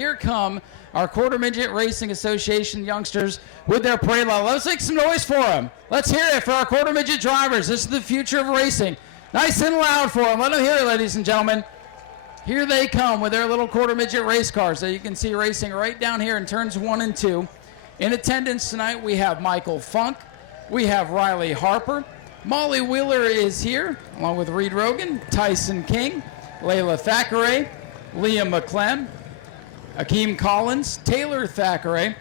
Here come our Quarter Midget Racing Association youngsters with their parade line. Let's make some noise for them. Let's hear it for our Quarter Midget drivers. This is the future of racing. Nice and loud for them. Let them hear it, ladies and gentlemen. Here they come with their little Quarter Midget race cars that you can see racing right down here in turns 1 and 2. In attendance tonight, we have Michael Funk. We have Riley Harper. Molly Wheeler is here, along with Reed Rogan, Tyson King, Layla Thackeray, Liam McClem, Akeem Collins, Taylor Thackeray,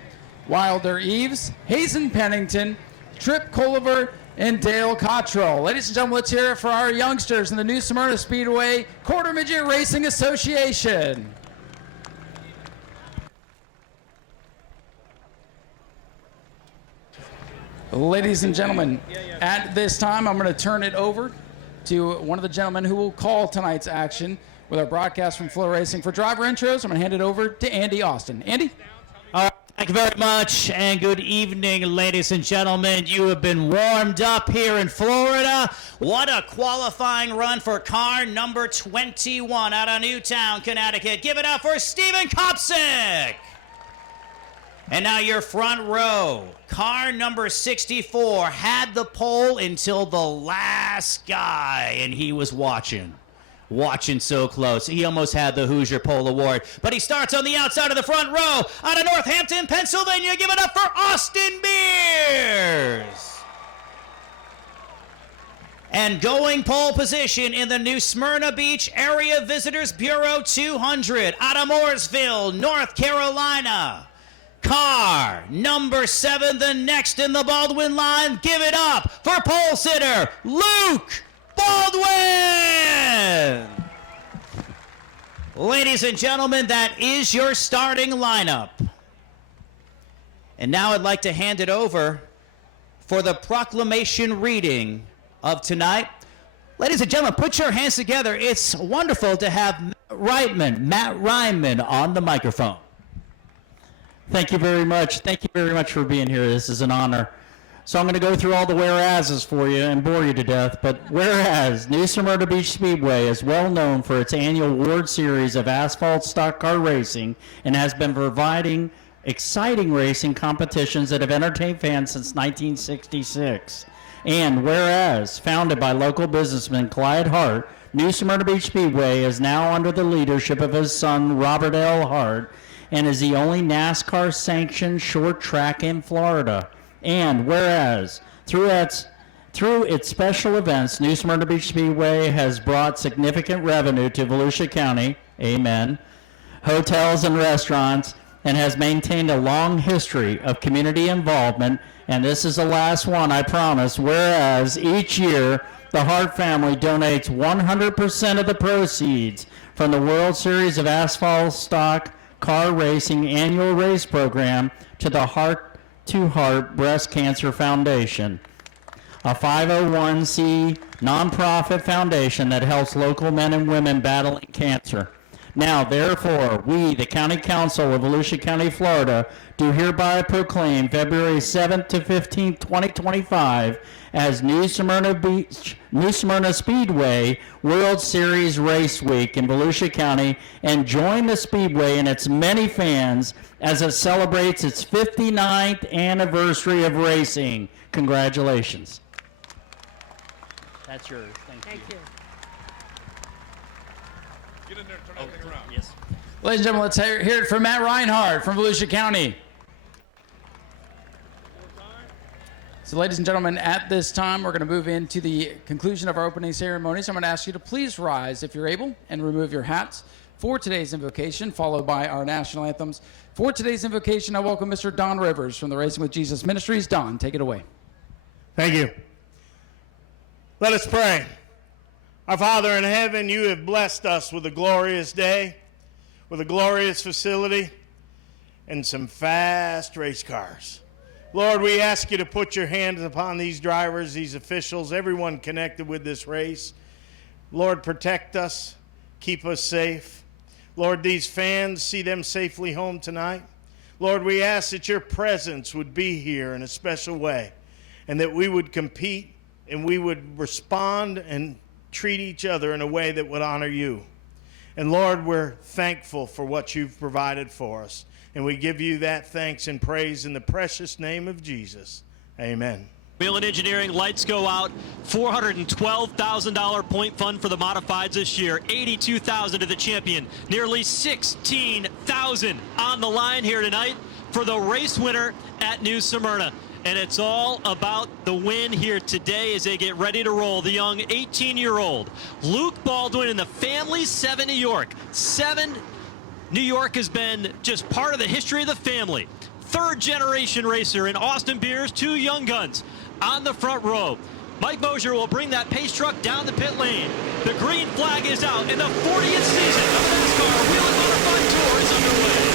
Wilder Eves, Hazen Pennington, Trip Culliver, and Dale Cottrell. Ladies and gentlemen, let's hear it for our youngsters in the New Smyrna Speedway Quarter Midget Racing Association. Ladies and gentlemen, at this time, I'm going to turn it over to one of the gentlemen who will call tonight's action with our broadcast from Flow Racing. For driver intros, I'm going to hand it over to Andy Austin. Andy? All right, thank you very much, and good evening, ladies and gentlemen. You have been warmed up here in Florida. What a qualifying run for car number 21 out of Newtown, Connecticut. Give it up for Steven Kopsick. And now your front row, car number 64 had the pole until the last guy, and he was watching so close. He almost had the Hoosier Pole Award. But he starts on the outside of the front row out of Northampton, Pennsylvania. Give it up for Austin Beers. And going pole position in the New Smyrna Beach Area Visitors Bureau 200 out of Mooresville, North Carolina. Car number 7, the next in the Baldwin line. Give it up for pole sitter Luke Baldwin. Ladies and gentlemen, that is your starting lineup. And now I'd like to hand it over for the proclamation reading of tonight. Ladies and gentlemen, put your hands together. It's wonderful to have Matt Ryman on the microphone. Thank you very much. Thank you very much for being here. This is an honor. So I'm going to go through all the whereases for you and bore you to death. But whereas New Smyrna Beach Speedway is well known for its annual World Series of asphalt stock car racing and has been providing exciting racing competitions that have entertained fans since 1966. And whereas founded by local businessman Clyde Hart, New Smyrna Beach Speedway is now under the leadership of his son Robert L. Hart, and is the only NASCAR-sanctioned short track in Florida. And whereas, through its special events, New Smyrna Beach Speedway has brought significant revenue to Volusia County, amen, hotels and restaurants, and has maintained a long history of community involvement, and this is the last one, I promise, whereas each year, the Hart family donates 100% of the proceeds from the World Series of Asphalt Stock Car Racing annual race program to the Heart to Heart Breast Cancer Foundation, a 501c nonprofit foundation that helps local men and women battling cancer. Now, therefore, we, the County Council of Volusia County, Florida, do hereby proclaim February 7th to 15th, 2025 as New Smyrna Speedway World Series Race Week in Volusia County, and join the Speedway and its many fans as it celebrates its 59th anniversary of racing. Congratulations. That's yours. Thank you. Get in there and turn everything around. Yes. Ladies and gentlemen, let's hear it for Matt Reinhardt from Volusia County. So, ladies and gentlemen, at this time, we're going to move into the conclusion of our opening ceremonies. I'm going to ask you to please rise, if you're able, and remove your hats for today's invocation, followed by our national anthems. For today's invocation, I welcome Mr. Don Rivers from the Racing with Jesus Ministries. Don, take it away. Thank you. Let us pray. Our Father in heaven, you have blessed us with a glorious day, with a glorious facility, and some fast race cars. Lord, we ask you to put your hands upon these drivers, these officials, everyone connected with this race. Lord, protect us, keep us safe. Lord, these fans, see them safely home tonight. Lord, we ask that your presence would be here in a special way, and that we would compete and we would respond and treat each other in a way that would honor you. And Lord, we're thankful for what you've provided for us. And we give you that thanks and praise in the precious name of Jesus. Amen. Whelen Engineering, lights go out. $412,000 point fund for the modifieds this year. $82,000 to the champion. Nearly $16,000 on the line here tonight for the race winner at New Smyrna. And it's all about the win here today as they get ready to roll. The young 18-year-old Luke Baldwin and the family 7 New York. 7 New York has been just part of the history of the family. Third-generation racer in Austin Beers, 2 young guns on the front row. Mike Mosier will bring that pace truck down the pit lane. The green flag is out, and the 40th season of the NASCAR Whelen Modified Tour is underway.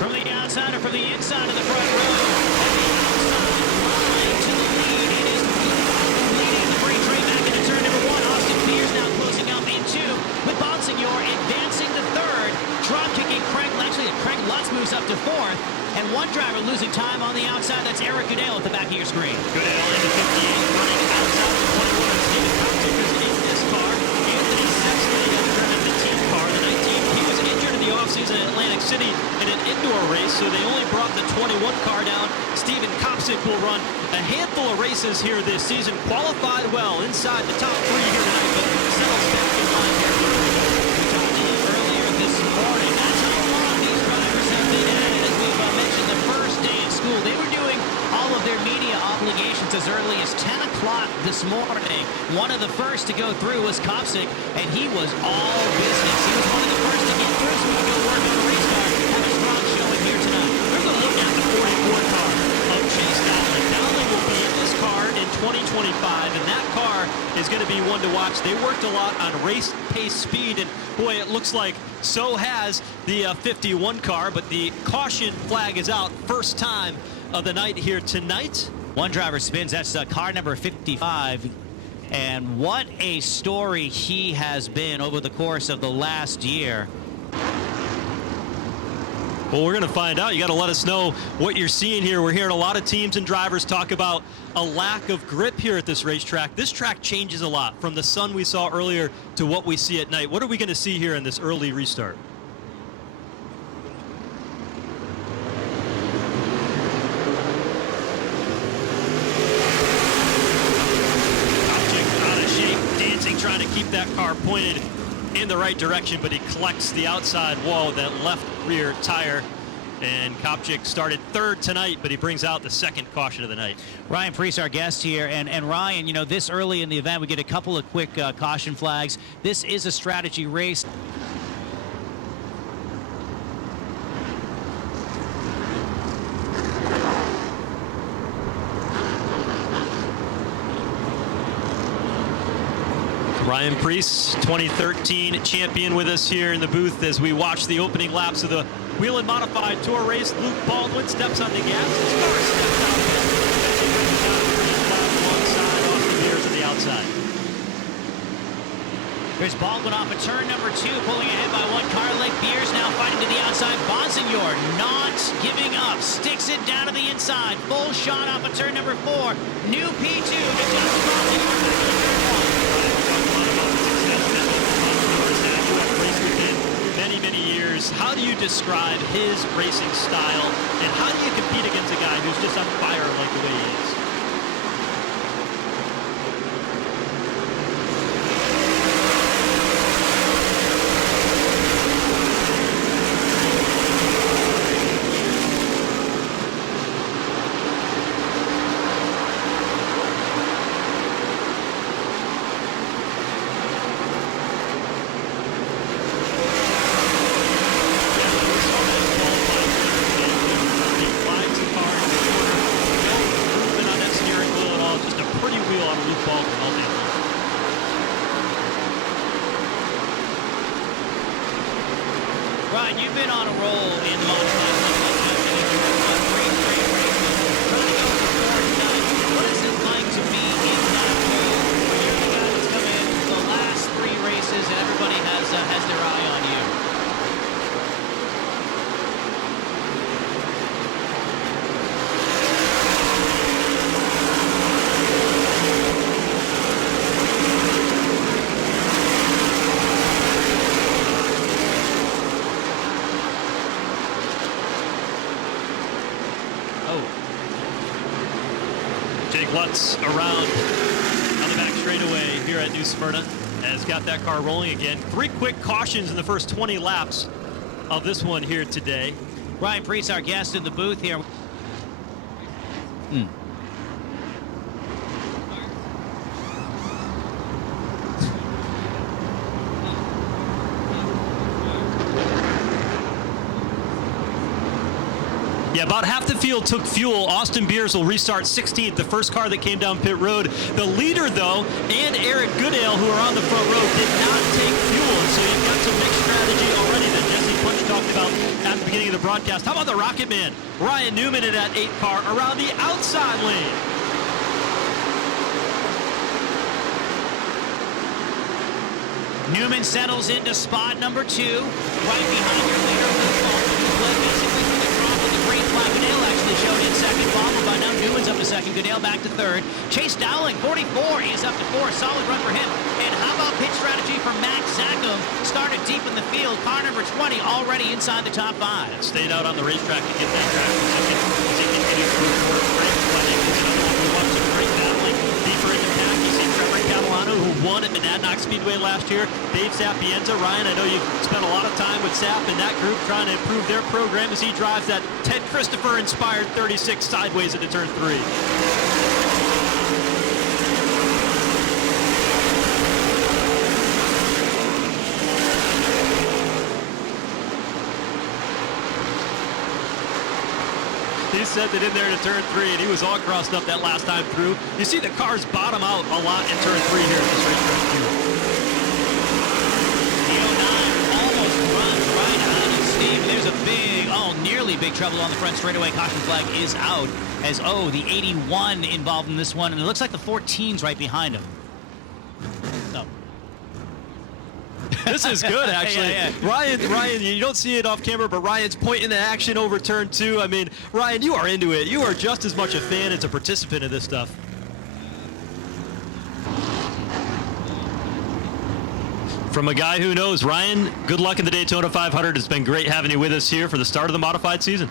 From the outside or from the inside of the front row, and the outside line to the lead. It is leading the freight train back into turn number 1. Austin Beers now closing up in 2, with Bonsignor advancing to 3rd. Drop kicking Craig Lutz moves up to 4th, and one driver losing time on the outside. That's Eric Goodale at the back of your screen. Goodale into 58, running outside the 21. Stephen Couture is in this car. Anthony Sexton has driven the team car. The 19, he was injured in the offseason in Atlantic City in an indoor race, so they only brought the 21 car down. Stephen Kopsick will run a handful of races here this season. Qualified well inside the top 3 here tonight, but settles back in line here. We talked to you earlier this morning. That's how long these drivers have been at it. As we've mentioned, the first day of school, they were doing all of their media obligations as early as 10 o'clock this morning. One of the first to go through was Kopsick, and he was all business. He was one of the first to get through, so we can go work on the race car. Have a strong showing here tonight. There's a look at the 44 car of Chase Babb. Dowling will be in this car in 2025, and that car is going to be one to watch. They worked a lot on race pace speed, and boy, it looks like so has the 51 car, but the caution flag is out. First time of the night here tonight. One driver spins. That's car number 55. And what a story he has been over the course of the last year. Well, we're going to find out. You got to let us know what you're seeing here. We're hearing a lot of teams and drivers talk about a lack of grip here at this racetrack. This track changes a lot from the sun we saw earlier to what we see at night. What are we going to see here in this early restart? Trying to keep that car pointed in the right direction, but he collects the outside wall with that left rear tire. And Kopchik started 3rd tonight, but he brings out the 2nd caution of the night. Ryan Priest, our guest here. And Ryan, you know, this early in the event, we get a couple of quick caution flags. This is a strategy race. Ryan Priest, 2013 champion, with us here in the booth as we watch the opening laps of the Whelen Modified Tour race. Luke Baldwin steps on the gas. His car steps out alongside Austin Beers on the outside. There's Baldwin off of turn number 2, pulling ahead by 1 car length. Beers now fighting to the outside. Bonsignor not giving up, sticks it down to the inside. Full shot off of turn number 4. New P2 to Justin Bonsignor. Many years. How do you describe his racing style, and how do you compete against a guy who's just on fire like the way he is? Ryan, you've been on a roll in the modified. What is it like to be in that role when you're the guy that's come in the last 3 races and everybody has their eye on you? Oh. Jake Lutz around on the back straightaway here at New Smyrna has got that car rolling again. 3 quick cautions in the first 20 laps of this one here today. Ryan Preece, our guest in the booth here. Yeah, about half the field took fuel. Austin Beers will restart 16th, the first car that came down pit road. The leader, though, and Eric Goodale, who are on the front row, did not take fuel. And so you've got some mixed strategy already that Jesse Punch talked about at the beginning of the broadcast. How about the Rocket Man? Ryan Newman in that 8 car around the outside lane. Newman settles into spot number 2, right behind your leader, basically from the drop of the green flag. Goodale actually showed in second, followed by now Newman's up to second, Goodale back to third. Chase Dowling, 44, is up to 4, solid run for him. And how about pit strategy for Max Zackham? Started deep in the field, car number 20 already inside the top 5. Stayed out on the racetrack to get that track. As he continues to move forward, great playing. We watched some great battling deeper in the pack. You see Trevor Catalano, who won at the Speedway last year. Dave Sapienza. Ryan, I know you've spent a lot of time with Sap and that group trying to improve their program as he drives that Ted Christopher-inspired 36 sideways into turn 3. He said that in there to turn 3, and he was all crossed up that last time through. You see the cars bottom out a lot in turn 3 here at this racetrack too. The 09 almost runs right out of steam. There's a big, nearly big trouble on the front straightaway. Caution flag is out as, the 81 involved in this one, and it looks like the 14's right behind him. No. This is good, actually. Yeah. Ryan, you don't see it off camera, but Ryan's pointing the action over turn 2. I mean, Ryan, you are into it. You are just as much a fan as a participant in this stuff. From a guy who knows, Ryan, good luck in the Daytona 500. It's been great having you with us here for the start of the modified season.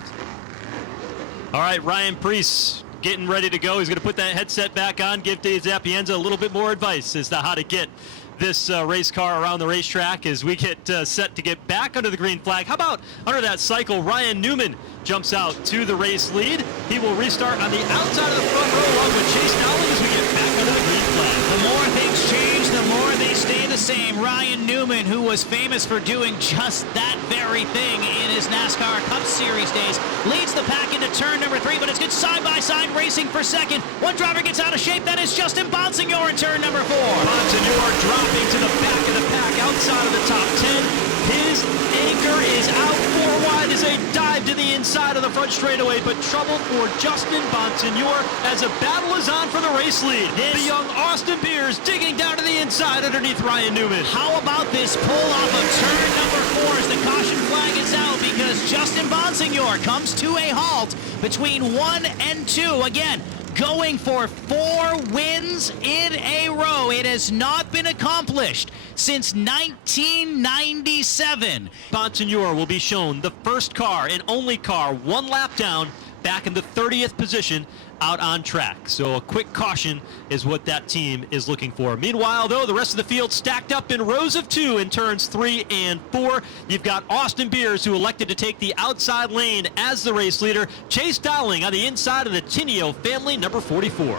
All right, Ryan Preece getting ready to go. He's going to put that headset back on, give Dave Sapienza a little bit more advice as to how to get this race car around the racetrack as we get set to get back under the green flag. How about under that cycle, Ryan Newman jumps out to the race lead. He will restart on the outside of the front row along with Chase Dowling as we get back under the green flag. The more things change, the more they stay the same. Ryan Newman, who was famous for doing just that very thing in his NASCAR Cup Series days, leads the pack into turn number 3, but it's good side-by-side racing for second. One driver gets out of shape. That is Justin Bonsignor in turn number 4. Bonsignor dropping to the back of the pack outside of the top 10. His anchor is out 4 wide as they dive to the inside of the front straightaway, but trouble for Justin Bonsignor as a battle is on for the race lead. The young Austin Beers digging down to the inside underneath Ryan Newman. How about this pull off of turn number 4 as the caution flag is out because Justin Bonsignor comes to a halt between 1 and 2. Again, going for 4 wins in a row. It has not been accomplished since 1997. Bonsignor will be shown the first car and only car 1 lap down back in the 30th position out on track. So a quick caution is what that team is looking for. Meanwhile, though, the rest of the field stacked up in rows of 2 in turns 3 and 4. You've got Austin Beers, who elected to take the outside lane as the race leader. Chase Dowling on the inside of the Tinio family, number 44.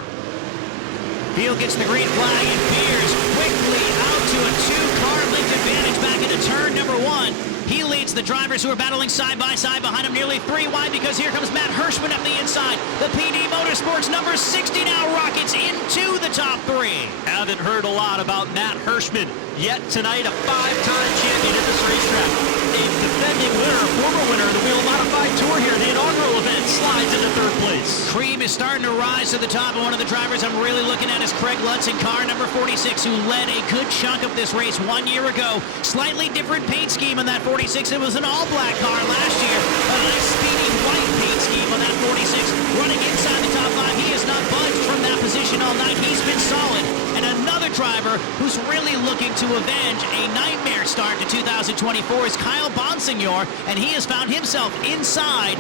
Field gets the green flag and Beers quickly out to a 2-car length advantage back into turn number 1. He leads the drivers who are battling side by side behind him nearly 3 wide because here comes Matt Hirschman up the inside. The PD Motorsports number 60 now rockets into the top 3. Haven't heard a lot about Matt Hirschman yet tonight, a 5-time champion at this racetrack. A defending winner, former winner of the Wheel Modified Tour here, the inaugural event, slides into 3rd place. Cream is starting to rise to the top, and one of the drivers I'm really looking at is Craig Lutz in car number 46, who led a good chunk of this race 1 year ago. Slightly different paint scheme on that 46. It was an all-black car last year. A nice speedy white paint scheme on that 46. Running inside the top 5. He has not budged from that position all night. He's been solid. And another driver who's really looking to avenge a nightmare start to 2024 is Kyle Bonsignor, and he has found himself inside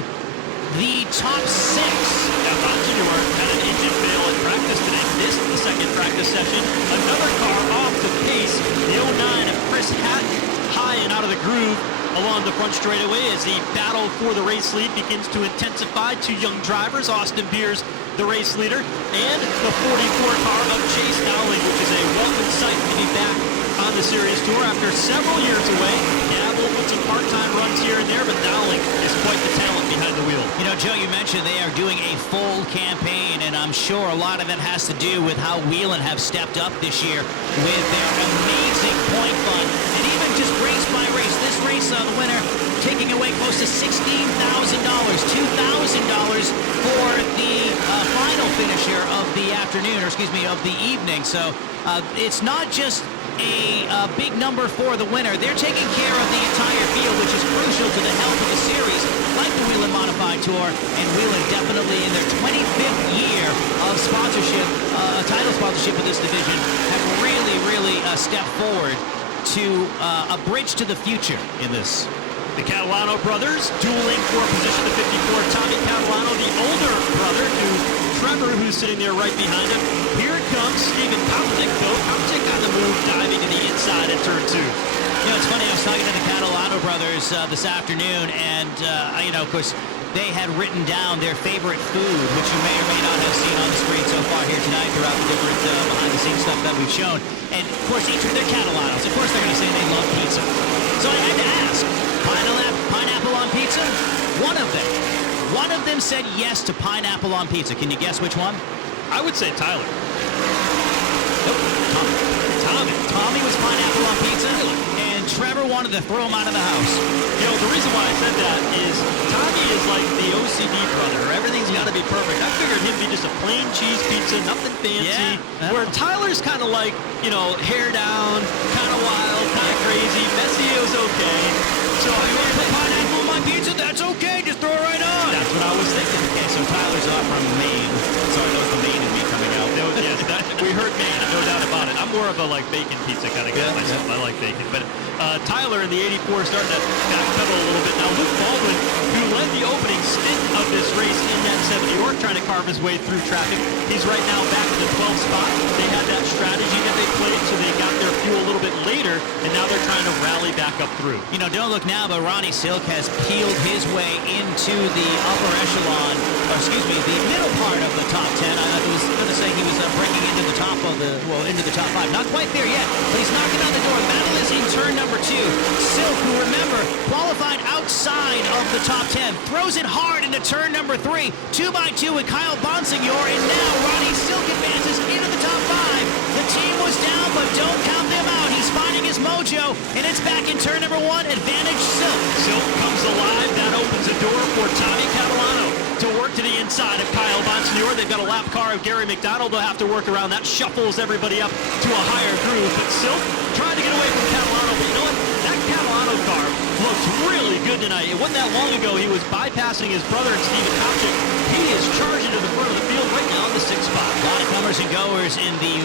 the top 6. Yeah, Bonsignor had an engine fail at practice today. Missed the second practice session. Another car off the pace. The 09 of Chris Hatton high and out of the groove along the front straightaway as the battle for the race lead begins to intensify. 2 young drivers, Austin Beers, the race leader, and the 44 car of Chase Dowling, which is a welcome sight to be back on the Series Tour after several years away. Dabble with some part-time runs here and there, but Dowling is quite the talent behind the wheel. You know, Joe, you mentioned they are doing a full campaign, and I'm sure a lot of it has to do with how Whelen have stepped up this year with their amazing point fund. And even just race by race, this race, the winner taking away close to $16,000, $2,000 for the final finisher of the afternoon, or excuse me, of the evening. So it's not just a big number for the winner. They're taking care of the entire field, which is crucial to the health of the series, like the Whelen Modified Tour, and Whelen definitely in their 25th year of sponsorship, title sponsorship of this division, have really stepped forward to a bridge to the future in this. The Catalano brothers dueling for position to 54. Tommy Catalano, the older brother, to Trevor, who's sitting there right behind him. Here it comes, Stephen Koptic, though. Koptic on the move, diving to the inside at turn 2. You know, it's funny, I was talking to the Catalano brothers this afternoon, and, you know, of course, they had written down their favorite food, which you may or may not have seen on the screen so far here tonight throughout the different behind-the-scenes stuff that we've shown. And, of course, each of their Catalanos, of course, they're going to say they love pizza. So I had to ask, pineapple on pizza? One of them said yes to pineapple on pizza. Can you guess which one? I would say Tyler. Nope, Tommy was pineapple on pizza, and Trevor wanted to throw him out of the house. You know, the reason why I said that is Tommy is like the OCD brother. Everything's got to be perfect. I figured he'd be just a plain cheese pizza, nothing fancy. Yeah. Where Tyler's kind of like, you know, hair down, kind of wild, kind of crazy. Messy is okay. So I You want to mean, put pineapple on my pizza? That's okay. Just throw it right on. that's what I was thinking. Okay, so Tyler's off from Maine. Sorry, that was the Maine in me coming out. No, yes, we heard Maine, no doubt about it. I'm more of a like bacon pizza kind of guy myself. I like bacon. But Tyler in the 84 starting to backpedal a little bit. Now Luke Baldwin, who led the opening stint of this race in that 70 York, trying to carve his way through traffic. He's right now back in the 12th spot. They had that strategy that they played, so they got their fuel a little bit later, and now they're trying to rally back up through. You know, don't look now, but Ronnie Silk has peeled his way into the upper echelon, or excuse me, the middle part of the top 10. I was going to say he was breaking into the top of the, well, into the top 5. Not quite there yet, but he's knocking on the door. Battle is in turn number 2. Silk, who remember, qualified outside of the top 10, throws it hard into turn number 3. 2x2 with Kyle Bonsignor, and now Ronnie Silk advances into the top 5. The team was down, but don't count them out. He's finding his mojo, and it's back in turn number 1. Advantage Silk. Silk comes alive. That opens a door for Tommy Catalano to work to the inside of Kyle Bonsignor. They've got a lap car of Gary McDonald. They'll have to work around that. Shuffles everybody up to a higher groove. But Silk trying to get away from Catalano. But you know what? That Catalano car looks really good tonight. It wasn't that long ago he was bypassing his brother and Stephen Koptic. He is charging to the front of the field right now in the 6th spot. A lot of comers and goers in the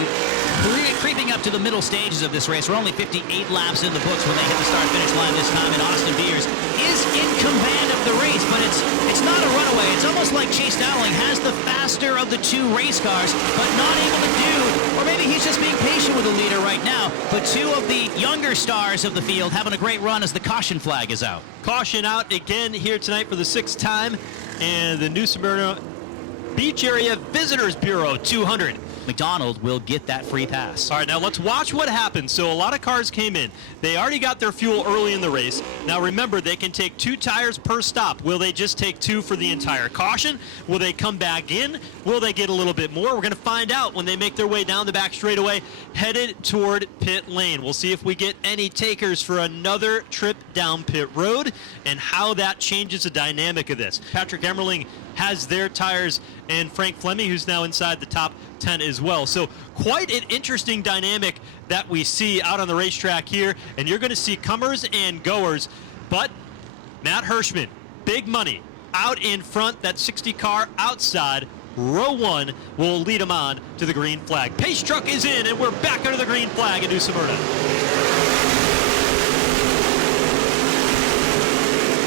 creeping up to the middle stages of this race. We're only 58 laps in the books when they hit the start-finish line this time, and Austin Beers is in command of the race, but it's not a runaway. It's almost like Chase Dowling has the faster of the 2 race cars, but not able to do, or maybe he's just being patient with the leader right now, but 2 of the younger stars of the field having a great run as the caution flag is out. Caution out again here tonight for the 6th time, and the New Smyrna Beach Area Visitors Bureau 200. McDonald will get that free pass. All right, now let's watch what happens. So a lot of cars came in. They already got their fuel early in the race. Now remember, they can take 2 tires per stop. Will they just take 2 for the entire caution? Will they come back in? Will they get a little bit more? We're going to find out when they make their way down the back straightaway, headed toward pit lane. We'll see if we get any takers for another trip down pit road and how that changes the dynamic of this. Patrick Emmerling has their tires, and Frank Fleming, who's now inside the top 10 as well. So quite an interesting dynamic that we see out on the racetrack here, and you're going to see comers and goers, but Matt Hirschman, big money, out in front, that 60 car outside, row 1 will lead him on to the green flag. Pace truck is in, and we're back under the green flag in New Smyrna.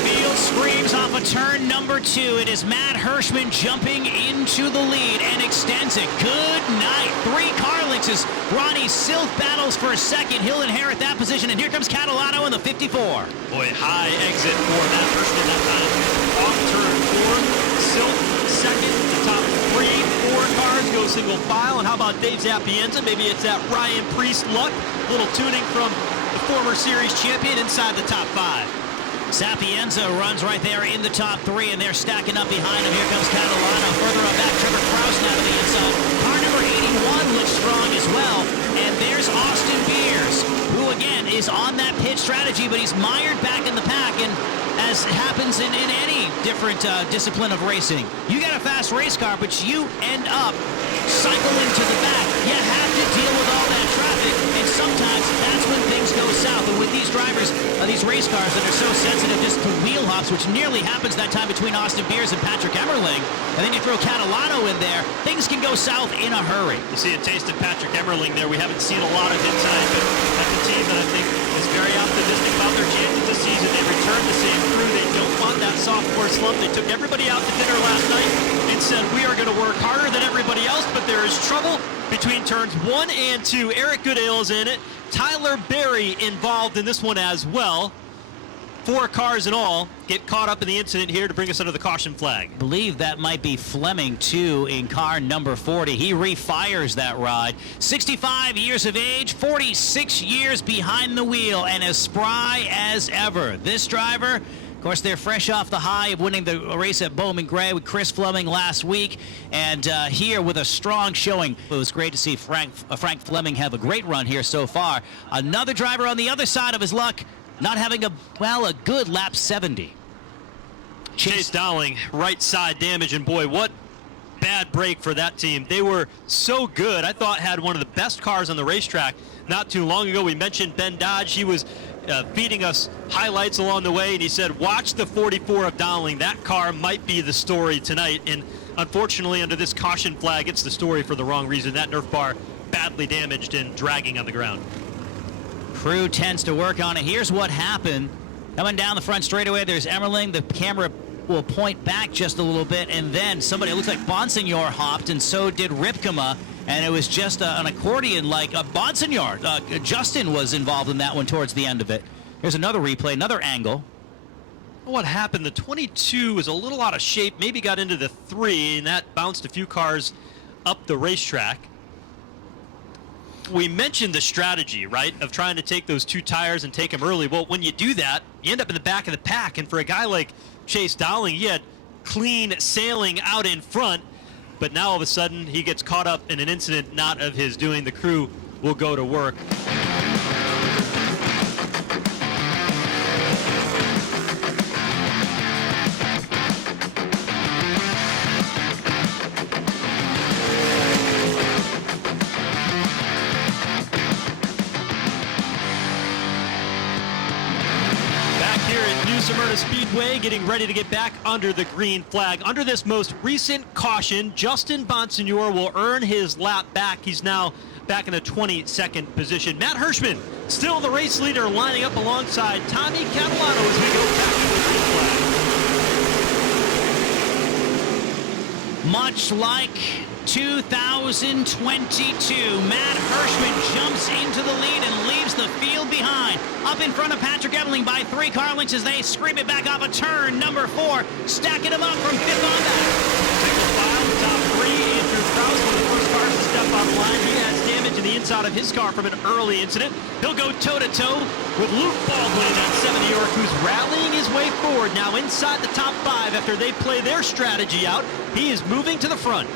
Field screams off of turn number 2. It is Matt Hirschman jumping into the lead and extends it. Good night. 3 car links as Ronnie Silk battles for a second. He'll inherit that position, and here comes Catalano in the 54. Boy, high exit for Matt Hirschman that time. Off turn 4. Silk second. The top 3, 4 cars go single file. And how about Dave Zapienza? Maybe it's that Ryan Priest luck. Little tuning from the former series champion inside the top 5. Sapienza runs right there in the top 3, and they're stacking up behind him. Here comes Catalano. Further up back, Trevor Kraus now to the inside. Car number 81 looks strong as well. And there's Austin Beers, who again is on that pit strategy, but he's mired back in the pack. And as happens in any different discipline of racing, you got a fast race car, but you end up cycling to the back. You have to deal with all that traffic, and sometimes that's when things go south. And with these drivers, these race cars that are so sensitive just to wheel hops, which nearly happens that time between Austin Beers and Patrick Emmerling, and then you throw Catalano in there, things can go south in a hurry. You see a taste of Patrick Emmerling there. We haven't seen a lot of him tonight, but that's a team that I think is very optimistic about their chances this season. They returned the same crew. They don't want that sophomore slump. They took everybody out to dinner last night and said, we are going to work harder than everybody else, but there is trouble between turns 1 and 2. Eric Goodale is in it. Tyler Berry involved in this one as well. 4 cars in all get caught up in the incident here to bring us under the caution flag. I believe that might be Fleming, too, in car number 40. He refires that ride. 65 years of age, 46 years behind the wheel, and as spry as ever. This driver, of course, they're fresh off the high of winning the race at Bowman Gray with Chris Fleming last week, and here with a strong showing. It was great to see Frank Fleming have a great run here so far. Another driver on the other side of his luck, not having a good lap 70. Chase Dowling, right side damage, and boy, what bad break for that team. They were so good. I thought had one of the best cars on the racetrack not too long ago. We mentioned Ben Dodge. He was feeding us highlights along the way, and he said, watch the 44 of Dowling. That car might be the story tonight, and unfortunately under this caution flag, it's the story for the wrong reason. That Nerf bar badly damaged and dragging on the ground. Crew tends to work on it. Here's what happened. Coming down the front straightaway, there's Emmerling. The camera will point back just a little bit, and then somebody, it looks like Bonsignor hopped, and so did Ripkema, and it was just an accordion like a Bonsignor. Justin was involved in that one towards the end of it. Here's another replay, another angle. What happened? The 22 was a little out of shape, maybe got into the 3, and that bounced a few cars up the racetrack. We mentioned the strategy, right, of trying to take those 2 tires and take them early. Well, when you do that, you end up in the back of the pack, and for a guy like Chase Dowling, he had clean sailing out in front, but now all of a sudden he gets caught up in an incident not of his doing. The crew will go to work. Smyrna Speedway getting ready to get back under the green flag. Under this most recent caution, Justin Bonsignor will earn his lap back. He's now back in a 22nd position. Matt Hirschman, still the race leader, lining up alongside Tommy Catalano as we go back to the green flag. Much like 2022, Matt Hirschman jumps into the lead and leaves the field behind. Up in front of Patrick Emmerling by 3 car lengths as they scream it back off a turn number 4, stacking them up from 5th on back. Single file, top 3, Andrew Kraus, one of the first cars to step on the line. He has damage in the inside of his car from an early incident. He'll go toe-to-toe with Luke Baldwin at 7 New York, who's rallying his way forward now inside the top 5 after they play their strategy out. He is moving to the front.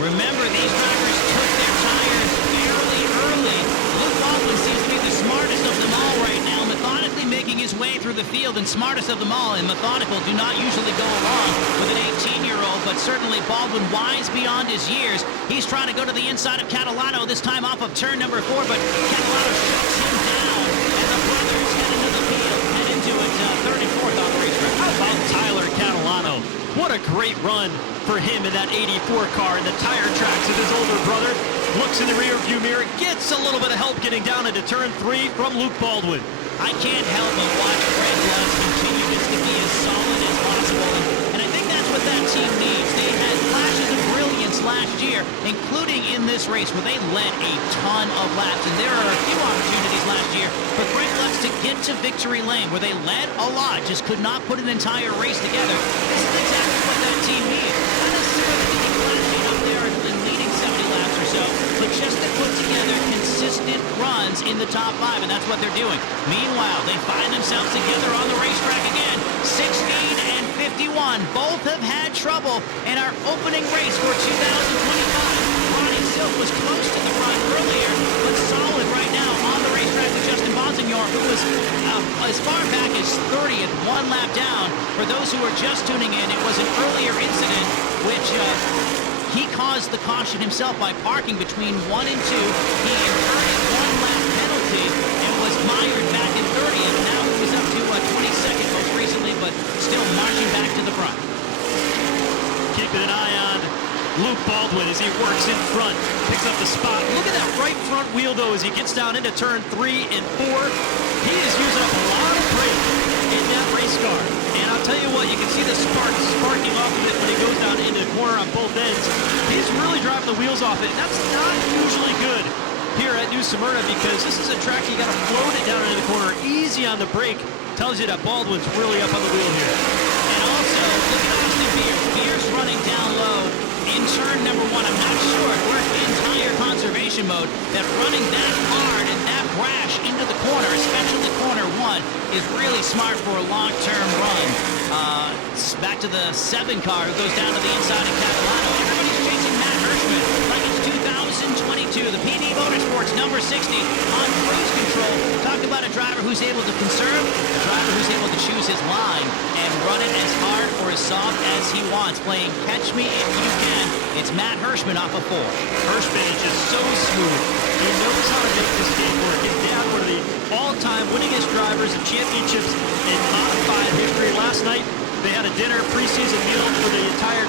Remember, these drivers took their tires fairly early. Luke Baldwin seems to be the smartest of them all right now, methodically making his way through the field, and smartest of them all, and methodical do not usually go along with an 18-year-old, but certainly Baldwin wise beyond his years. He's trying to go to the inside of Catalano, this time off of turn number 4, but Catalano shuts him down, and the brothers head into the field, head into it 34th on the racetrack. How about Tyler Catalano? What a great run for him in that 84 car in the tire tracks of his older brother. Looks in the rearview mirror, gets a little bit of help getting down into turn 3 from Luke Baldwin. I can't help but watch Fred Lutz continue just to be as solid as Whelen. And I think that's what that team needs. They had flashes of brilliance last year, including in this race where they led a ton of laps. And there are a few opportunities last year for Greg Lutz to get to victory lane where they led a lot, just could not put an entire race together. This is exactly what that team needs. Not necessarily to be flashing up there and leading 70 laps or so, but just to put together consistent runs in the top 5, and that's what they're doing. Meanwhile, they find themselves together on the racetrack again. 16 and 51 both have had trouble in our opening race for 2025. Ronnie Silk was close to the run earlier, but solid right now on the racetrack with Justin Bonsignor, who was as far back as 30th, 1 lap down. For those who are just tuning in, it was an earlier incident which he caused the caution himself by parking between 1 and 2. He incurred a 1-lap penalty and was mired back in 30th. Now he was up to 22nd most recently, but still marching back to the front. Keeping an eye on Luke Baldwin as he works in front, picks up the spot. Look at that right front wheel, though, as he gets down into turn 3 and 4. He is using up a lot of brake in that race car. And I'll tell you what, you can see the sparks sparking off of it when he goes down into the corner on both ends. He's really driving the wheels off it, and that's not usually good here at New Smyrna, because this is a track you got to float it down into the corner, easy on the brake. Tells you that Baldwin's really up on the wheel here. And also, look at Austin Beers. Beers running down low in turn number 1. I'm not sure if we're in tire conservation mode, that running that hard and that brash into the corner, especially corner 1, is really smart for a long-term run. Back to the 7 car who goes down to the inside of Catalano. Everybody's chasing Matt Hirschman like it's 2022. The PD Motorsports number 60 on cruise control. Talk about a driver who's able to conserve, a driver who's able to choose his line and run it as hard or as soft as he wants, playing catch me if you can. It's Matt Hirschman off of 4. Hirschman is just so smooth. He knows how to make this game work. His dad, one of the all-time winningest drivers in championships in modified history. Last night, they had a dinner preseason meal for the entire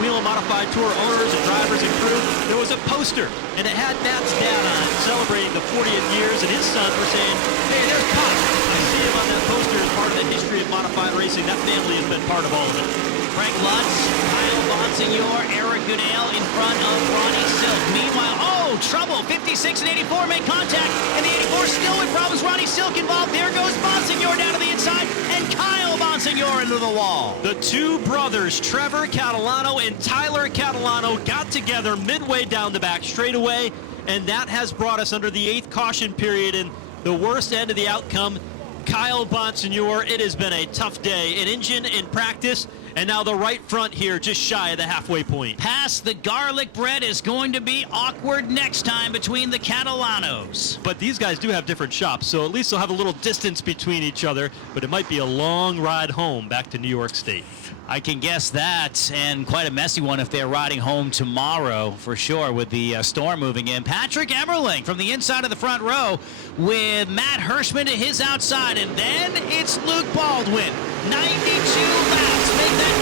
Whelen Modified Tour owners and drivers and crew. There was a poster, and it had Matt's dad on it, celebrating the 40th years, and his son were saying, hey, there's Pop. I see him on that poster as part of the history of modified racing. That family has been part of all of it. Frank Lutz, Kyle Bonsignor, Eric Goodale in front of Ronnie Silk. Meanwhile, oh, trouble. 56 and 84 make contact, and the 84 still with problems. Ronnie Silk involved. There goes Bonsignor down to the inside, and Kyle Bonsignor into the wall. The two brothers, Trevor Catalano and Tyler Catalano, got together midway down the back straightaway, and that has brought us under the 8th caution period, and the worst end of the outcome, Kyle Bonsignor. It has been a tough day. An engine in practice, and now the right front here just shy of the halfway point. Past the garlic bread is going to be awkward next time between the Catalanos. But these guys do have different shops, so at least they'll have a little distance between each other, but it might be a long ride home back to New York State. I can guess that, and quite a messy one if they're riding home tomorrow, for sure, with the storm moving in. Patrick Emerling from the inside of the front row with Matt Hirschman to his outside, and then it's Luke Baldwin. 92 laps, make that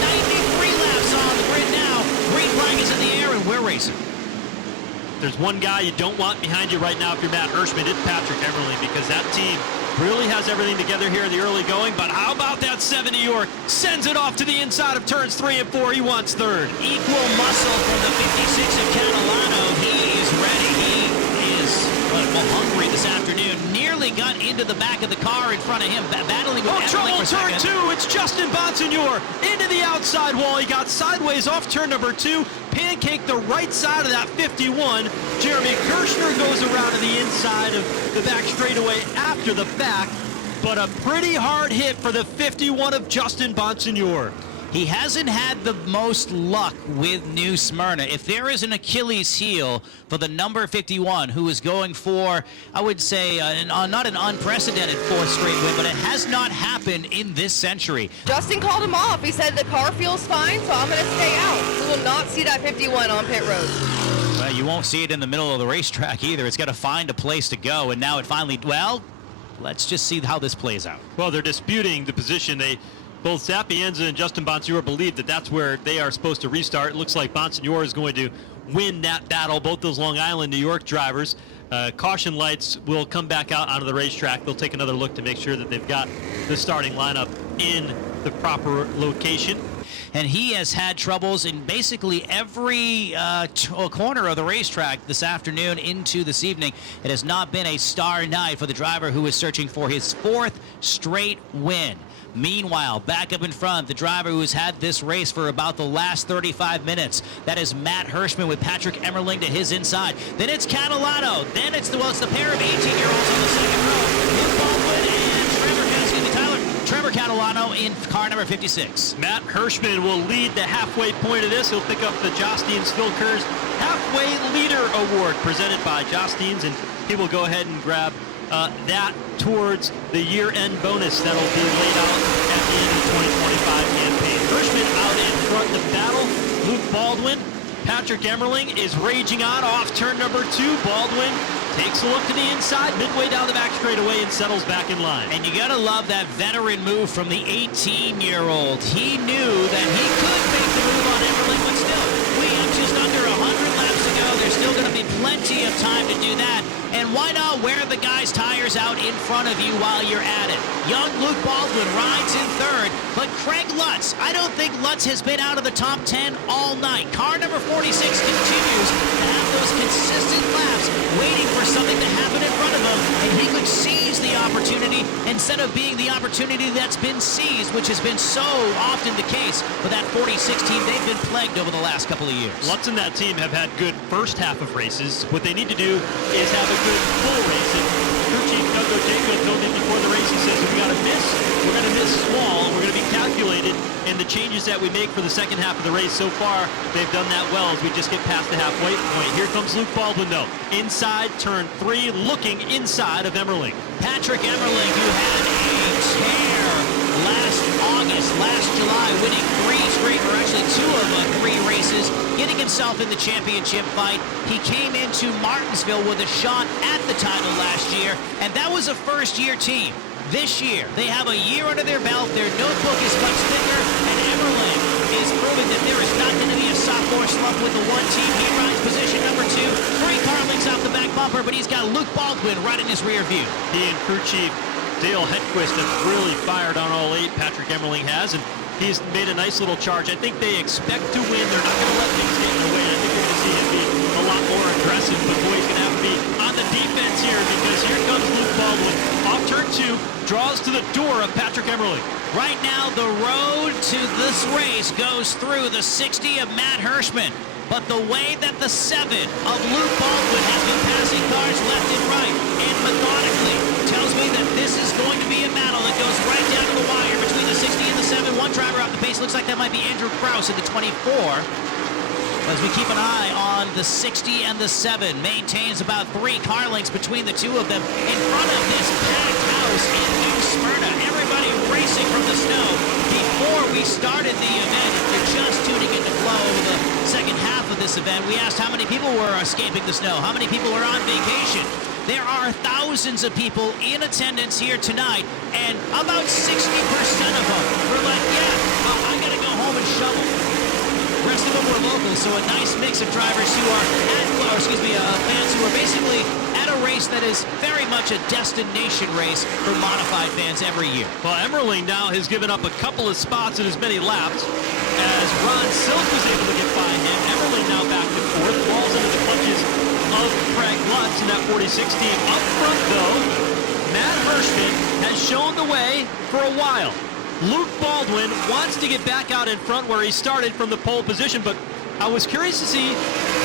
93 laps on the grid now. Green flag is in the air, and we're racing. There's one guy you don't want behind you right now if you're Matt Hirschman, it's Patrick Emerling, because that team really has everything together here in the early going. But how about that 70 York? Sends it off to the inside of turns 3 and 4. He wants 3rd. Equal muscle from the 56 of Catalano. He is ready. He is hungry this afternoon. Nearly got into the back of the car in front of him, battling with trouble, for turn second. 2. It's Justin Bonsignor into the outside wall. He got sideways off turn number 2. Pancake the right side of that 51. Jeremy Kirshner goes around to the inside of the back straightaway after the fact, but a pretty hard hit for the 51 of Justin Bonsignor. He hasn't had the most luck with New Smyrna. If there is an Achilles heel for the number 51, who is going for, I would say, not an unprecedented 4th straight win, but it has not happened in this century. Justin called him off. He said the car feels fine, so I'm going to stay out. We will not see that 51 on pit road. Well, you won't see it in the middle of the racetrack either. It's got to find a place to go, and now it finally, well, let's just see how this plays out. Well, they're disputing the position. Both Sapienza and Justin Bonsignor believe that that's where they are supposed to restart. It looks like Bonsignor is going to win that battle. Both those Long Island, New York drivers. Caution lights will come back out onto the racetrack. They'll take another look to make sure that they've got the starting lineup in the proper location. And he has had troubles in basically every corner of the racetrack this afternoon into this evening. It has not been a star night for the driver who is searching for his 4th straight win. Meanwhile, back up in front, the driver who has had this race for about the last 35 minutes. That is Matt Hirschman with Patrick Emmerling to his inside. Then it's Catalano. Then it's the pair of 18-year-olds on the second row. Luke Baldwin and Trevor Catalano in car number 56. Matt Hirschman will lead the halfway point of this. He'll pick up the Jostines Filkers Halfway Leader Award presented by Jostines, and he will go ahead and grab that towards the year-end bonus that'll be laid out at the end of the 2025 campaign. Hirschman out in front of the battle. Luke Baldwin. Patrick Emmerling is raging on off turn number 2. Baldwin takes a look to the inside, midway down the back straightaway, and settles back in line. And you gotta love that veteran move from the 18-year-old. He knew that he could make the move on Emmerling, but still, we have just under 100 laps to go. There's still gonna be plenty of time to do that. And why not wear the guy's tires out in front of you while you're at it? Young Luke Baldwin rides in 3rd, but Craig Lutz, I don't think Lutz has been out of the top 10 all night. Car number 46 continues to have those consistent laps, waiting for something to happen in front of him, and he could seize the opportunity instead of being the opportunity that's been seized, which has been so often the case with that 46 team. They've been plagued over the last couple of years. Lutz and that team have had good first half of races. What they need to do is have a good full race. And crew chief Doug Jacob told me before the race, he says, if we got to miss, we're going to miss small, and we're going to be calculated. And the changes that we make for the second half of the race so far, they've done that well as we just get past the halfway point. Here comes Luke Baldwin, though. Inside turn 3, looking inside of Emmerling. Patrick Emmerling, who had a tear last July, winning 3 straight, or actually 2 of 3 races, getting himself in the championship fight. He came into Martinsville with a shot at the title last year, and that was a first-year team. This year, they have a year under their belt. Their notebook is much thicker, and Emmerling is proving that there is not going to be a sophomore slump with the one team. He rides position number 2. 3 car links off the back bumper, but he's got Luke Baldwin right in his rear view. He and crew chief Dale Hedquist have really fired on all 8. Patrick Emmerling has, and he's made a nice little charge. I think they expect to win. They're not going to let things get in the way. I think we're going to see him be a lot more aggressive, but boy, he's going to have to be on the defense here, because here comes Luke Baldwin. Off turn 2, draws to the door of Patrick Emmerling. Right now, the road to this race goes through the 60 of Matt Hirschman. But the way that the 7 of Luke Baldwin has been passing cars left and right and methodically tells me that this is going to be a battle that goes right down to the wire between the 60 and the 7. One driver off the pace. Looks like that might be Andrew Krause in the 24. As we keep an eye on the 60 and the 7, maintains about 3 car lengths between the 2 of them in front of this packed house in New Smyrna. Everybody racing from the snow. Before we started the event, if you're just tuning in to Flow over the second half of this event, we asked how many people were escaping the snow, how many people were on vacation. There are thousands of people in attendance here tonight, and about 60% of them were like, yeah, I gotta go home and shovel. The rest of them were local, so a nice mix of drivers who are fans who are basically at a race that is very much a destination race for modified fans every year. Well, Emmerling now has given up a couple of spots in as many laps as Ron Silk was able to get by him. Emmerling now back to 4th, falls into the clutches of Craig Lutz in that 46 team. Up front, though, Matt Hirschman has shown the way for a while. Luke Baldwin wants to get back out in front where he started from the pole position, but I was curious to see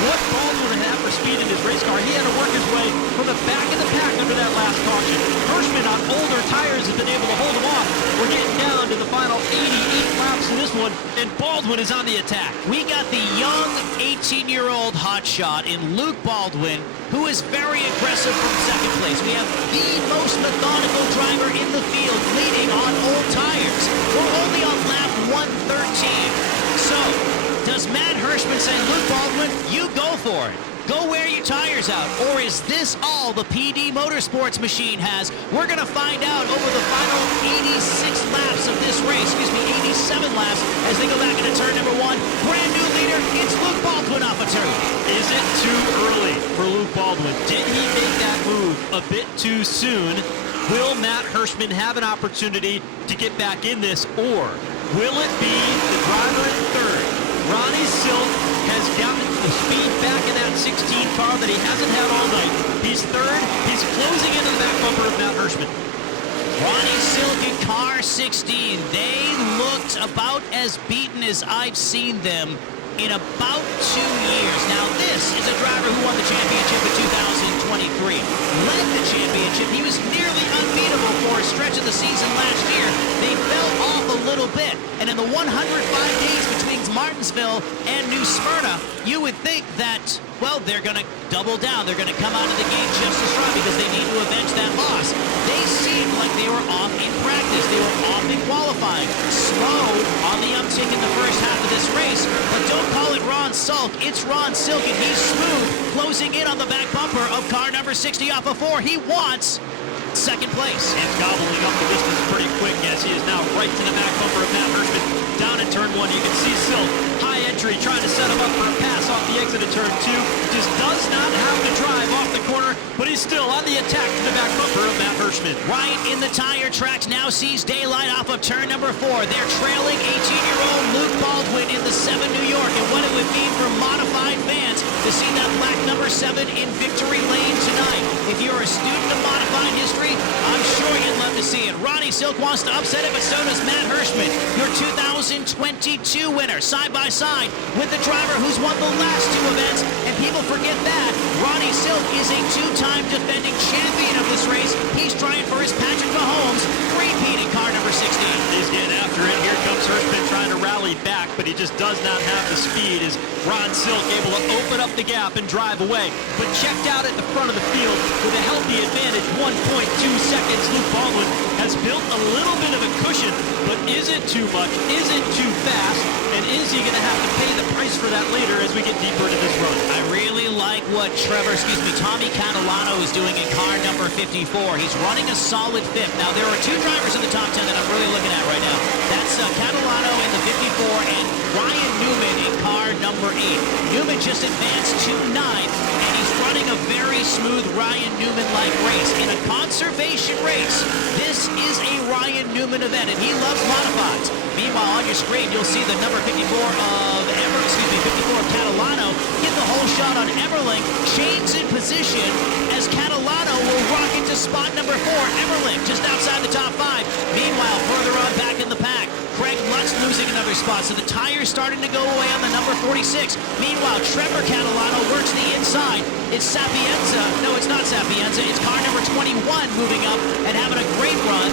what Baldwin would have for speed in his race car. He had to work his way from the back of the pack under that last caution. Hirschman on older tires has been able to hold him off. We're getting down to the final 88 laps in this one, and Baldwin is on the attack. We got the young 18-year-old hotshot in Luke Baldwin, who is very aggressive from second place. We have the most methodical driver in the field leading on old tires. We're only on lap 113. So, does Matt Hirschman say, Luke Baldwin, you go for it. Go wear your tires out. Or is this all the PD Motorsports machine has? We're going to find out over the final 86 laps of this race. 87 laps as they go back into turn number 1. Brand new leader, it's Luke Baldwin off a turn. Is it too early for Luke Baldwin? Did he make that move a bit too soon? Will Matt Hirschman have an opportunity to get back in this, or will it be the driver in third? Ronnie Silk has gotten the speed back in that 16 car that he hasn't had all night. He's third. He's closing into the back bumper of Matt Hirschman. Ronnie Silk in car 16. They looked about as beaten as I've seen them in about 2 years. Now, this is a driver who won the championship in 2023. Led the championship. He was nearly unbeatable for a stretch of the season last year. They fell off a little bit. And in the 105 days between Martinsville and New Smyrna, you would think that, well, they're going to double down. They're going to come out of the gate just as strong because they need to avenge that loss. They seemed like they were off in practice. They were off in qualifying. Slow on the uptick in the first half of this race, but don't call it Ron Sulk. It's Ron Silk, and he's smooth, closing in on the back bumper of car number 60 off of 4. He wants second place. And gobbling up the distance pretty quick as he is now right to the back bumper of Matt Hirschman. Down in turn 1, you can see Silk, high entry, trying to set him up for a pass off the exit of turn 2. Just does not have to drive off the corner, but he's still on the attack to the back bumper of Matt Hirschman. Right in the tire tracks, now sees daylight off of turn number 4. They're trailing 18-year-old Luke Baldwin in the 7 New York, and what it would mean for modified fans to see that black number 7 in victory lane tonight. If you're a student of modified history, I'm sure you'd love to see it. Ronnie Silk wants to upset it, but so does Matt Hirschman, your 2022 winner, side by side with the driver who's won the last 2 events. And people forget that Ronnie Silk is a 2-time defending champion of this race. He's trying for his Patrick Mahomes repeat in car number 16. He's getting after it. Here comes Hirschman trying to rally back, but he just does not have the speed. Is Ron Silk able to open up the gap and drive away? But checked out at the front of the field with a healthy advantage, 1.2 seconds. Luke Baldwin has built a little bit of a cushion, but is it too much? Is it too fast? And is he going to have to pay the price for that later as we get deeper into this run? I really like what Tommy Catalano is doing in car number 54. He's running a solid 5th. Now, there are 2 drivers in the top 10 that I'm really looking at right now. That's Catalano in the 54 and Ryan Newman in car number 8. Newman just advanced to 9th, and he's running a very smooth Ryan Newman-like race. In a conservation race, this is a Ryan Newman event, and he loves modifieds. Meanwhile, on your screen, you'll see the number 54 of Catalano get the whole shot on Everling. Chains in position as Catalano will rock into spot number 4. Everling just outside the top 5. Meanwhile, further on back in the pack, Craig Lutz losing another spot, so the tire's starting to go away on the number 46. Meanwhile, Trevor Catalano works the inside. It's Sapienza. No, it's not Sapienza. It's car number 21 moving up and having a great run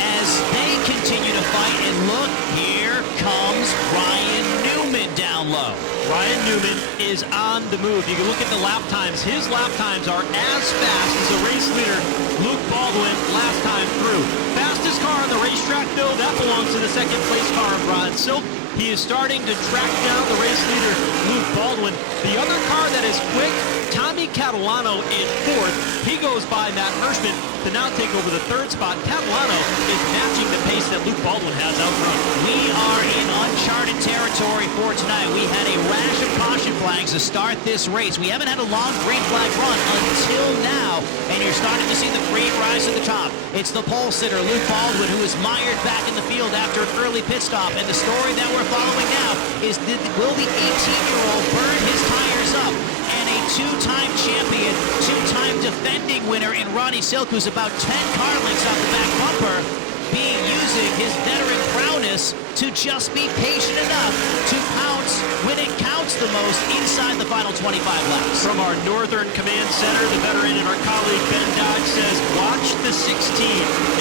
as they continue to fight. And look, here comes Ryan Newman down low. Ryan Newman is on the move. You can look at the lap times. His lap times are as fast as the race leader, Luke Baldwin, last time through. Fastest car on the racetrack, though, that belongs to the second place car of Ron Silk. He is starting to track down the race leader, Luke Baldwin. The other car that is quick, Tommy Catalano in 4th. He goes by Matt Hirschman to now take over the 3rd spot. Catalano is matching the pace that Luke Baldwin has out front. We are in uncharted territory for tonight. We had a rash of caution flags to start this race. We haven't had a long green flag run until now, and you're starting to see the green rise to the top. It's the pole sitter, Luke Baldwin, who is mired back in the field after an early pit stop. And the story that we're following now is, will the 18-year-old burn his tires up? And a 2-time champion, 2-time defending winner in Ronnie Silk, who's about 10 car lengths off the back bumper, using his veteran prowess to just be patient enough to pounce when it counts the most inside the final 25 laps. From our Northern Command Center, the veteran and our colleague Ben Dodge says, watch the 16.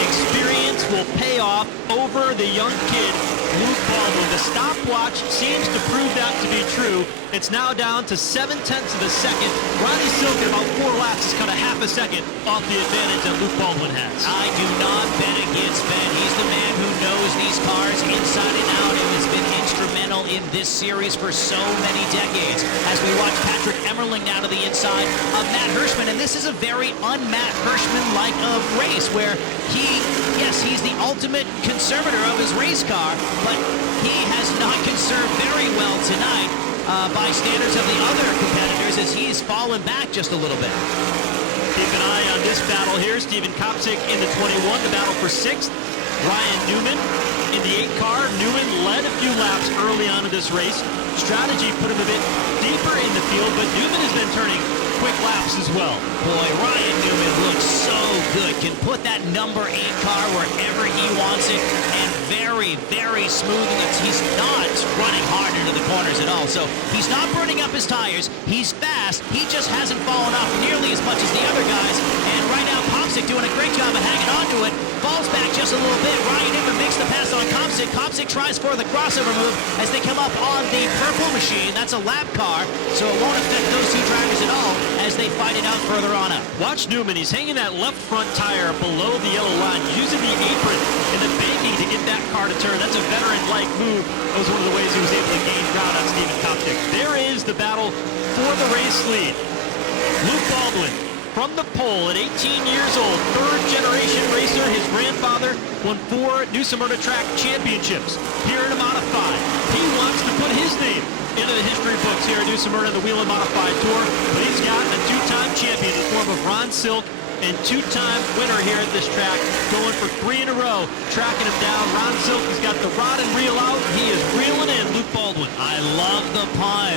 Experience will pay off over the young kid, Luke Baldwin. The stopwatch seems to prove that to be true. It's now down to 0.7 of a second. Ronnie Silk in about 4 laps has cut a half a second off the advantage that Luke Baldwin has. I do not bet against Ben. He's the man who knows these cars inside and out and has been instrumental in this series for so many decades. As we watch Patrick Emmerling now to the inside of Matt Hirschman, and this is a very un-Matt Hirschman-like race where he's the ultimate conservator of his race car, but he has not conserved very well tonight by standards of the other competitors as he's fallen back just a little bit. Keep an eye on this battle here. Steven Kopcik in the 21, the battle for 6th. Ryan Newman in the 8 car. Newman led a few laps early on in this race. Strategy put him a bit deeper in the field, but Newman has been turning quick laps as well. Boy, Ryan Newman looks so good. Can put that number 8 car wherever he wants it, and very, very smooth. He's not running hard into the corners at all. So he's not burning up his tires. He's fast. He just hasn't fallen off nearly as much as the other guys. And right now, Kopcik doing a great job of hanging on to it. Falls back just a little bit. Ryan Newman makes the pass on Kopcik. Kopcik tries for the crossover move as they come up on the purple machine. That's a lap car, so it won't affect those 2 drivers at all as they fight it out further on up. Watch Newman. He's hanging that left front tire below the yellow line, using the apron and the banking to get that car to turn. That's a veteran-like move. That was one of the ways he was able to gain ground on Steven Kopcik. There is the battle for the race lead. Luke Baldwin from the pole at 18 years old, 3rd-generation racer. His grandfather won 4 New Smyrna track championships here in a Modified. He wants to put his name into the history books here at New Smyrna, the Whelen Modified Tour. But he's got a 2-time champion in the form of Ron Silk, and 2-time winner here at this track, going for 3 in a row, tracking him down. Ron Silk has got the rod and reel out. He is reeling in Luke Baldwin. I love the pun.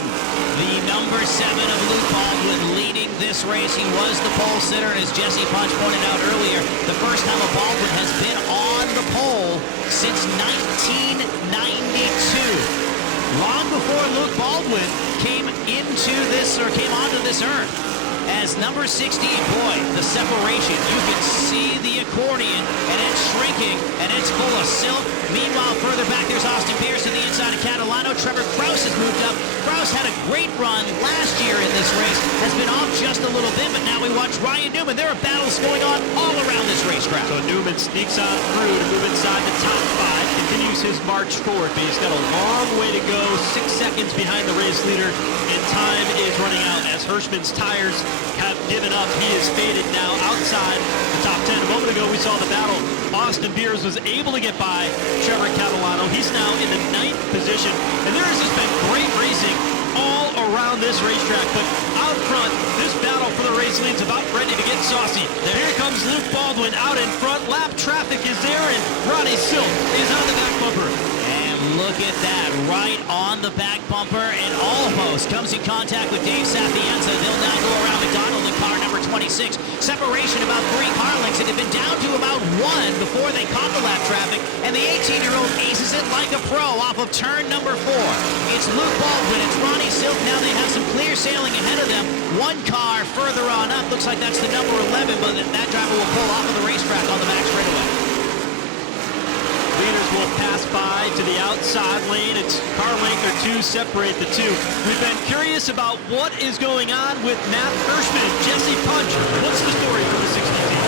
The number 7 of Luke Baldwin leading this race. He was the pole sitter, and as Jesse Punch pointed out earlier, the first time a Baldwin has been on the pole since 1992. Long before Luke Baldwin came onto this earth. As number 16, boy, the separation. You can see the accordion, and it's shrinking, and it's full of silk. Meanwhile, further back, there's Austin Pierce to the inside of Catalano. Trevor Kraus has moved up. Kraus had a great run last year in this race. Has been off just a little bit, but now we watch Ryan Newman. There are battles going on all around this racetrack. So Newman sneaks on through to move inside the top 5. Continues his march forward, but he's got a long way to go. 6 seconds behind the race leader, and time is running out as Hirschman's tires have given up. He is faded now outside the top 10. A moment ago, we saw the battle. Austin Beers was able to get by Trevor Catalano. He's now in the 9th position, and there has just been great racing all around this racetrack. But out front, this battle for the race lead's about ready to get saucy. Here comes Luke Baldwin out in front. Lap traffic is there, and Ronnie Silk is on the back bumper. Look at that, right on the back bumper, and almost comes in contact with Dave Sapienza. They'll now go around McDonald in car number 26. Separation about 3 car lengths. It had been down to about 1 before they caught the lap traffic, and the 18-year-old aces it like a pro off of turn number 4. It's Luke Baldwin, it's Ronnie Silk. Now they have some clear sailing ahead of them. 1 car further on up. Looks like that's the number 11, but that driver will pull off of the racetrack on the back straightaway. Leaders will pass by to the outside lane. It's car length or 2 separate the 2. We've been curious about what is going on with Matt Hirschman. Jesse Punch, what's the story from the 60 team?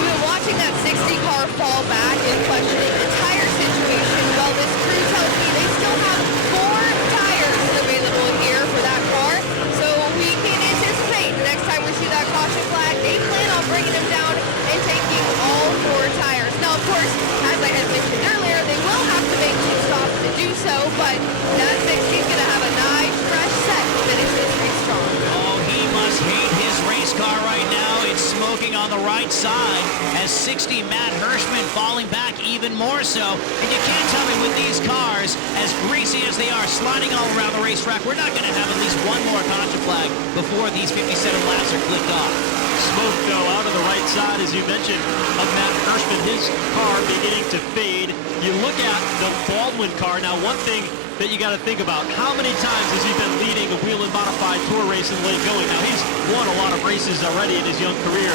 We've been watching that 60 car fall back and questioning the tire situation. Well, this crew tells me they still have 4 tires available here for that car. So we can anticipate the next time we see that caution flag, they plan on bringing them down and taking all 4 tires. Now, of course, as I had mentioned earlier, they will have to make 2 stops to do so, but that 60 is going to have a nice fresh set to finish this race strong. Oh, he must hate his race car right now. It's smoking on the right side as 60 Matt Hirschman falling back even more so. And you can't tell me with these cars, as greasy as they are, sliding all around the racetrack, we're not going to have at least 1 more caution flag before these 57 laps are clicked off. Smoke, though, out of the right side, as you mentioned, of Matt Hirschman. His car beginning to fade. You look at the Baldwin car. Now, one thing that you got to think about, how many times has he been leading a Whelen Modified Tour race in the late going? Now, he's won a lot of races already in his young career.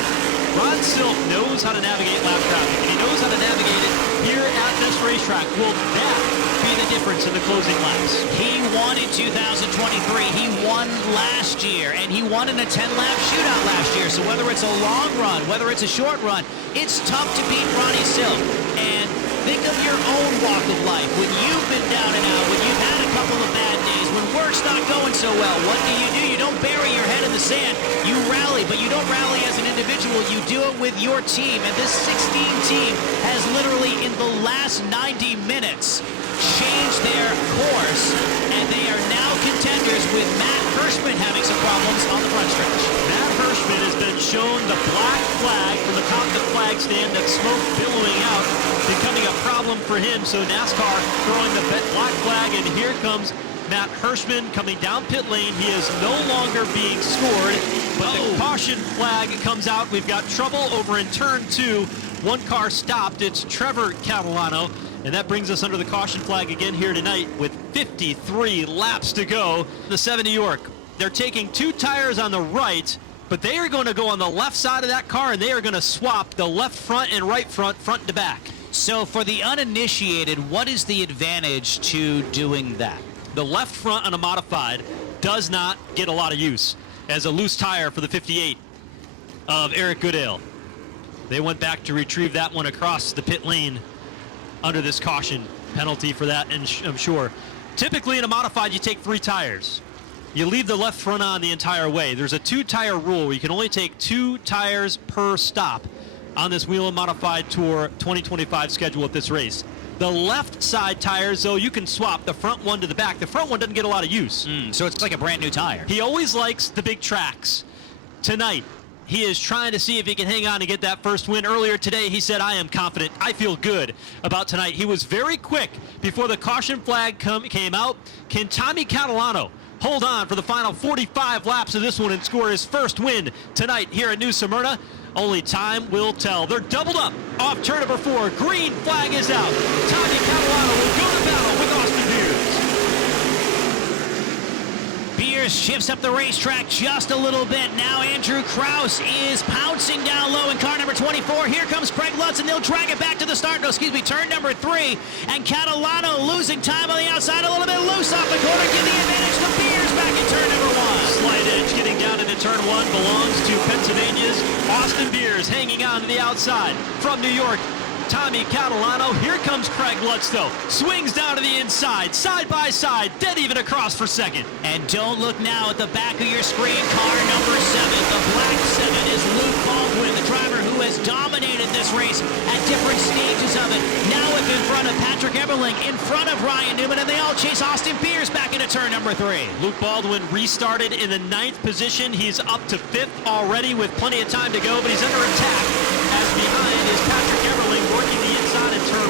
Ron Silk knows how to navigate lap traffic, and he knows how to navigate it here at this racetrack. Will that be the difference in the closing laps? He won in 2023. He won last year, and he won in a 10-lap shootout last year. So whether it's a long run, whether it's a short run, it's tough to beat Ronnie Silk. And think of your own walk of life. When you've been down and out, when you've had a couple of bad days, when work's not going so well, what do? You don't bury your head in the sand. You rally, but you don't rally as an individual. You do it with your team. And this 16 team has literally, in the last 90 minutes, changed their course, and they are now contenders with Matt Hirschman having some problems on the front stretch. Matt Hirschman has been shown the black flag from the top of the flag stand, that smoke billowing out, becoming a problem for him. So NASCAR throwing the black flag, and here comes Matt Hirschman coming down pit lane. He is no longer being scored, but the caution flag comes out. We've got trouble over in turn 2. One car stopped. It's Trevor Catalano, and that brings us under the caution flag again here tonight with 53 laps to go. The 7 New York, they're taking 2 tires on the right, but they are going to go on the left side of that car, and they are going to swap the left front and right front, front to back. So for the uninitiated, what is the advantage to doing that? The left front on a modified does not get a lot of use as a loose tire for the 58 of Eric Goodale. They went back to retrieve that one across the pit lane under this caution penalty for that, and I'm sure. Typically in a modified, you take 3 tires. You leave the left front on the entire way. There's a 2-tire rule where you can only take 2 tires per stop on this Whelen Modified Tour 2025 schedule at this race. The left side tires, though, you can swap the front one to the back. The front one doesn't get a lot of use. So it's like a brand new tire. He always likes the big tracks. Tonight, he is trying to see if he can hang on and get that first win. Earlier today, he said, I am confident. I feel good about tonight. He was very quick before the caution flag came out. Can Tommy Catalano hold on for the final 45 laps of this one and score his first win tonight here at New Smyrna? Only time will tell. They're doubled up off turn number 4. Green flag is out. Tommy Catalano will go to battle with Austin Beers. Beers shifts up the racetrack just a little bit. Now Andrew Kraus is pouncing down low in car number 24. Here comes Craig Lutz, and they'll drag it back to the start. No, excuse me, turn number 3. And Catalano losing time on the outside, a little bit loose off the corner. Give the advantage to Beers back in turn number 1. Slight edge getting down into turn 1 belongs to Pennsylvania's Austin Beers, hanging on to the outside. From New York, Tommy Catalano. Here comes Craig Lutz, though. Swings down to the inside, side by side, dead even across for second. And don't look now at the back of your screen. Car number 7, the black 7, is Luke Baldwin, the driver who has dominated this race at different stages of it. Now up in front of Patrick Eberling, in front of Ryan Newman, and they all chase Austin Beers back into turn number 3. Luke Baldwin restarted in the 9th position. He's up to 5th already with plenty of time to go, but he's under attack as behind is Patrick Eberling working the inside in turn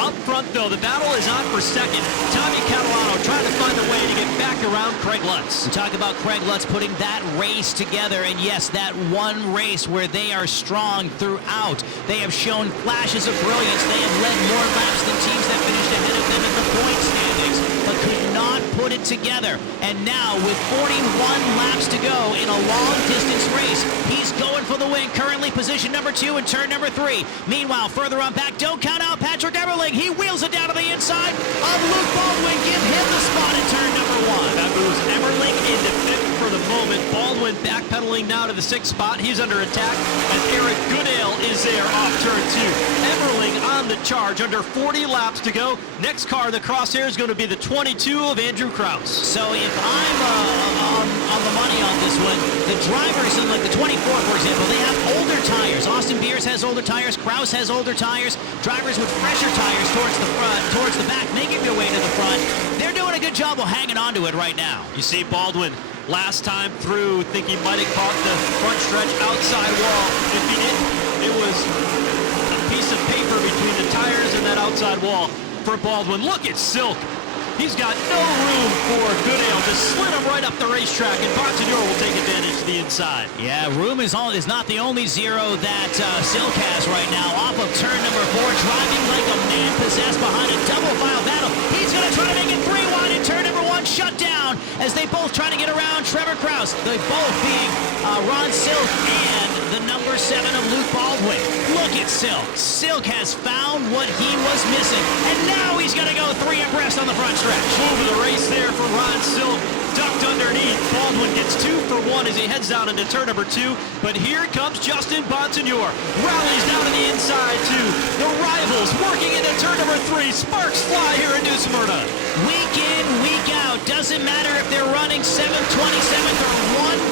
1. Up front, though, the battle is on for second. Tommy Catalano trying to find a way to get back around Craig Lutz. We talk about Craig Lutz putting that race together, and yes, that one race where they are strong throughout. They have shown flashes of brilliance. They have led more laps than teams that finished ahead of them in the point standings, but could not put it together. And now, with 41 laps to go in a long-distance race, he's going for the win. Currently position number 2 and turn number 3. Meanwhile, further on back, don't count out Patrick Eberling. He wheels it down to the inside of Luke Baldwin. Give him the spot in turn number 1. That moves Eberling into 5th for the moment. Baldwin backpedaling now to the 6th spot. He's under attack as Eric Goodale is there off turn 2. Eberling on the charge, under 40 laps to go. Next car in the crosshair is going to be the 22 of Andrew Kraus. So if I'm on the money on this one, the drivers in like the 24, for example, they have older tires. Austin Beers has older tires. Kraus has older tires. Drivers with fresher tires towards the front, towards the back, making their way to the front. They're doing a good job of hanging on to it right now. You see Baldwin last time through, think he might have caught the front stretch outside wall. If he didn't, it was a piece of paper between the tires and that outside wall for Baldwin. Look at Silk. He's got no room for Goodale to slid him right up the racetrack, and Bonsignor will take advantage to the inside. Yeah, room is not the only zero that Silk has right now. Off of turn number 4, driving like a man possessed behind a double file battle. He's going to try to make it 3 wide in turn number 1, shut down as they both try to get around Trevor Kraus. They both being Ron Silk and the number 7 of Luke Baldwin. Look at Silk. Silk has found what he was missing, and now he's going to go 3 abreast on the front stretch. Move of the race there for Ron Silk. Ducked underneath. Baldwin gets 2 for 1 as he heads down into turn number 2. But here comes Justin Bonsignor. Rallies down to the inside, too. The rivals working into turn number 3. Sparks fly here in New Smyrna. Week in, week out. Doesn't matter if they're running 7th, 27th, or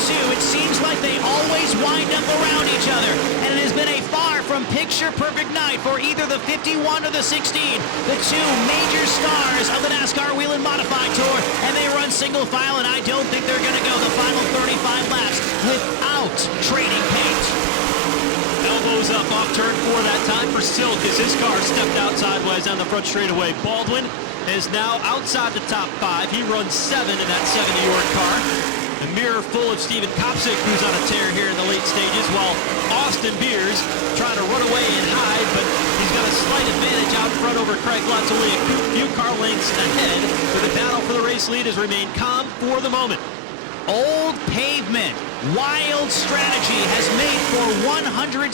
1-2. It seems like they always wind up around each other. And it has been a far from picture-perfect night for either the 51 or the 16. The 2 major stars of the NASCAR Whelen Modified Tour. And they run single file, and I don't think they're going to go the final 35 laps without trading paint. Silk as his car stepped out sideways on the front straightaway. Baldwin is now outside the top 5. He runs 7 in that 70-yard car. A mirror full of Steven Kopsik, who's on a tear here in the late stages, while Austin Beers trying to run away and hide, but he's got a slight advantage out front over Craig Lutz, only a few car lengths ahead. But the battle for the race lead has remained calm for the moment. Old pavement, wild strategy has made for 167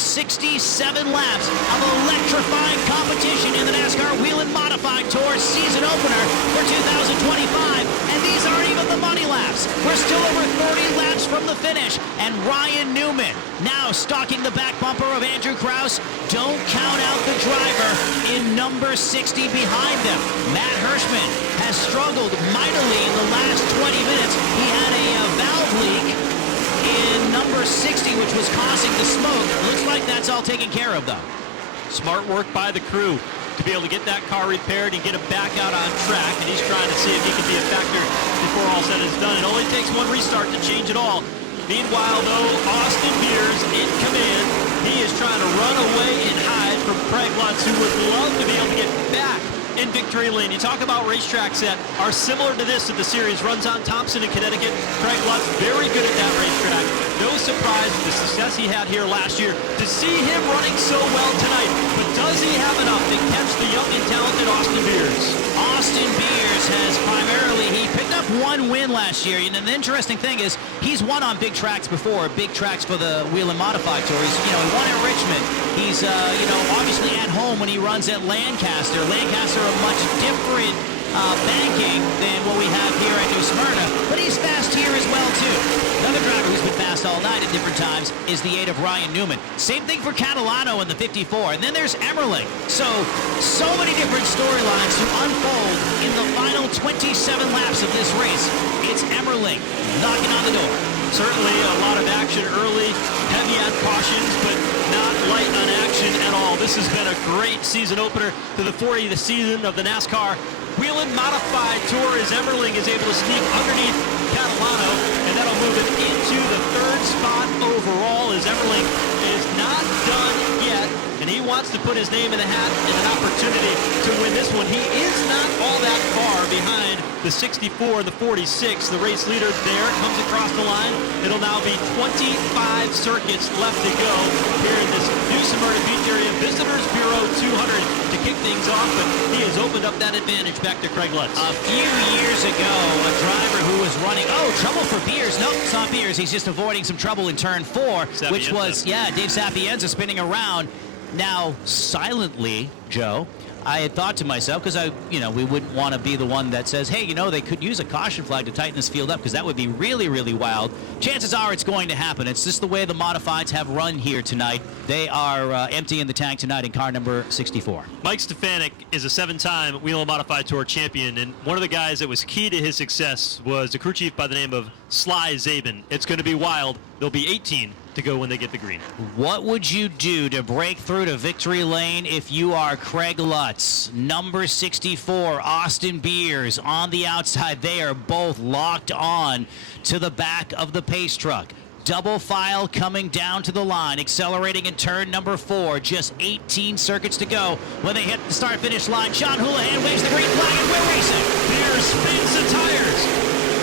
laps of electrifying competition in the NASCAR Whelen Modified Tour season opener for 2025. And these aren't even the money laps. We're still over 30 laps from the finish. And Ryan Newman now stalking the back bumper of Andrew Krause. Don't count out the driver in number 60 behind them. Matt Hirschman has struggled mightily in the last 20 minutes. He had a valve leak in number 60, which was causing the smoke. Looks like that's all taken care of, though. Smart work by the crew to be able to get that car repaired and get him back out on track. And he's trying to see if he can be a factor before all said is done. It only takes one restart to change it all. Meanwhile, though, Austin Beers in command. He is trying to run away and hide from Craig Lutz, who would love to be able to get back in victory lane. You talk about racetracks that are similar to this that the series runs on Thompson in Connecticut. Craig Lutz, very good at that racetrack. No surprise with the success he had here last year to see him running so well tonight. But does he have enough to catch the young and talented Austin Beers? Austin Beers has he picked up one win last year. And the interesting thing is he's won on big tracks before, big tracks for the Whelen Modified Tour. He won at Richmond. He's, obviously at home when he runs at Lancaster. Lancaster, a much different banking than what we have here at New Smyrna, but he's fast here as well, too. Another driver who's been fast all night at different times is the 8 of Ryan Newman. Same thing for Catalano in the 54, and then there's Emmerling. So many different storylines to unfold in the final 27 laps of this race. It's Emmerling knocking on the door. Certainly a lot of action early, heavy on cautions, but not light on action at all. This has been a great season opener to the 40th season of the NASCAR Whelen Modified Tour as Emmerling is able to sneak underneath Catalano, and that'll move him into the 3rd spot overall as Emmerling is not done yet, and he wants to put his name in the hat and an opportunity to win this one. He is not all that far behind the 64 and the 46. The race leader there comes across the line. It'll now be 25 circuits left to go here in this New Smyrna Beach area Visitors Bureau 200 to kick things off, but he has opened up that advantage back to Craig Lutz. A few years ago, a driver who was running, trouble for Beers. Nope, it's not Beers. He's just avoiding some trouble in turn 4, Sapienza. which was, Dave Sapienza spinning around. Now, silently, Joe, I had thought to myself, because we wouldn't want to be the one that says, hey, they could use a caution flag to tighten this field up, because that would be really, really wild. Chances are it's going to happen. It's just the way the modifieds have run here tonight. They are emptying the tank tonight in car number 64. Mike Stefanik is a 7-time Whelen Modified Tour champion, and one of the guys that was key to his success was the crew chief by the name of Sly Zabin. It's going to be wild. There'll be 18 to go when they get the green. What would you do to break through to victory lane if you are Craig Lutz? Number 64, Austin Beers on the outside. They are both locked on to the back of the pace truck. Double file coming down to the line, accelerating in turn number 4. Just 18 circuits to go when they hit the start-finish line. John Houlihan waves the green flag and we're racing. Beers spins the tires,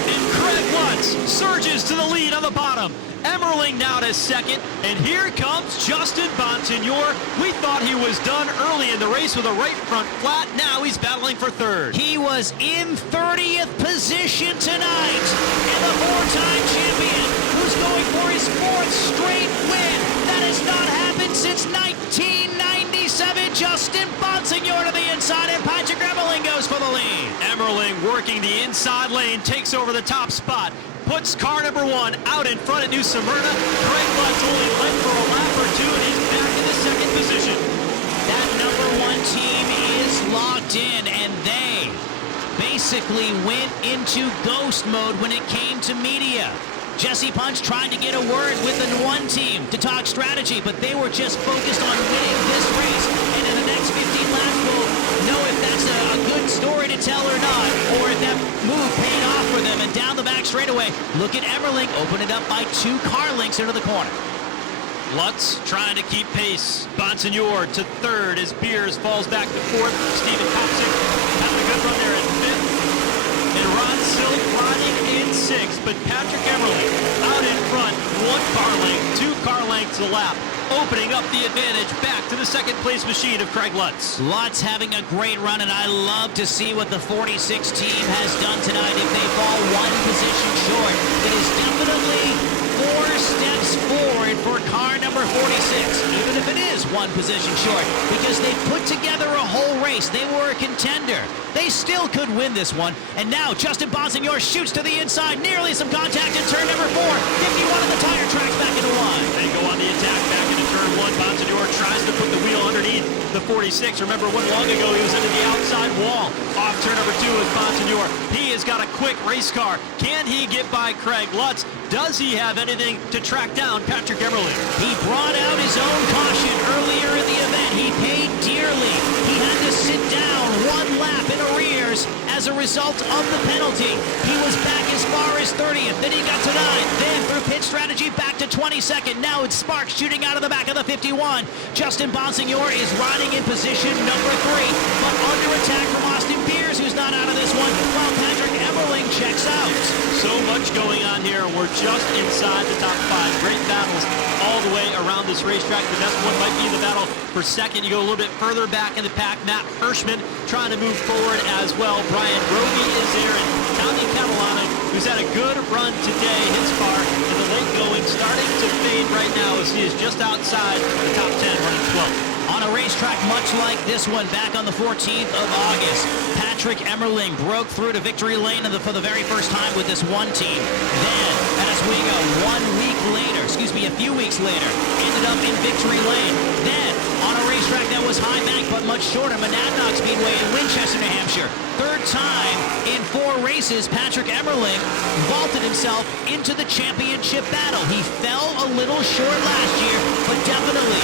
and Craig Lutz surges to the lead on the bottom. Emmerling now to 2nd, and here comes Justin Bonsignor. We thought he was done early in the race with a right front flat. Now he's battling for 3rd. He was in 30th position tonight, and the 4-time champion who's going for his 4th straight win. That has not happened since 1997. Justin Bonsignor to the inside, and Patrick Emmerling goes for the lead. Emmerling working the inside lane, takes over the top spot. Puts car number 1 out in front at New Smyrna. Craig Lutz only led for a lap or 2, and he's back in the 2nd position. That number 1 team is locked in, and they basically went into ghost mode when it came to media. Jesse Punch tried to get a word with the 1 team to talk strategy, but they were just focused on winning this race. And in the next 15 laps, we'll know if that's a good story to tell or not, or if that move paid off for them. And down the back straightaway, look at Emmerling, open it up by 2 car lengths into the corner. Lutz trying to keep pace. Bonsignor to third as Beers falls back to fourth. Steven Thompson having a good run there at fifth. And Ron Silk riding in sixth. But Patrick Emerling out in front. 1 car length, 2 car lengths a lap. Opening up the advantage back to the second place machine of Craig Lutz. Lutz having a great run, and I love to see what the 46 team has done tonight. If they fall 1 position short, it is definitely 4 steps forward for car number 46, even if it is 1 position short, because they put together a whole race. They were a contender. They still could win this one. And now Justin Bonsignor shoots to the inside, nearly some contact in turn number 4. 51 of the tire tracks back into line. They go on the attack back into turn 1. Bonsignor tries to put the wheel underneath the 46. Remember, one long ago he was into the outside wall. Off turn number 2 is Bonsignor. He has got a quick race car. Can he get by Craig Lutz? Does he have anything to track down Patrick Emerling? He brought out his own caution earlier in the event. He paid dearly. He had to sit down 1 lap in arrears as a result of the penalty. He was back as far as 30th. Then he got to 9th. Then through pit strategy back to 22nd. Now it's Sparks shooting out of the back of the 51. Justin Bonsignor is riding in position number 3, but under attack from Austin Beers, who's not out of this one, while Patrick Emerling checks out. So much going on here. We're just inside the top 5. Great battles all the way around this racetrack. The best one might be the battle for second. You go a little bit further back in the pack. Matt Hirschman trying to move forward as well. Brian Roby is there, and Tommy Catalano, who's had a good run today. His car in the late going starting to fade right now as he is just outside the top 10, running 12th. On a racetrack much like this one, back on the 14th of August, Patrick Emerling broke through to victory lane for the very first time with this one team. Then, at Oswego, a few weeks later, ended up in victory lane. Then, on a racetrack that was high bank but much shorter, Monadnock Speedway in Winchester, New Hampshire. Third time in 4 races, Patrick Emerling vaulted himself into the championship battle. He fell a little short last year, but definitely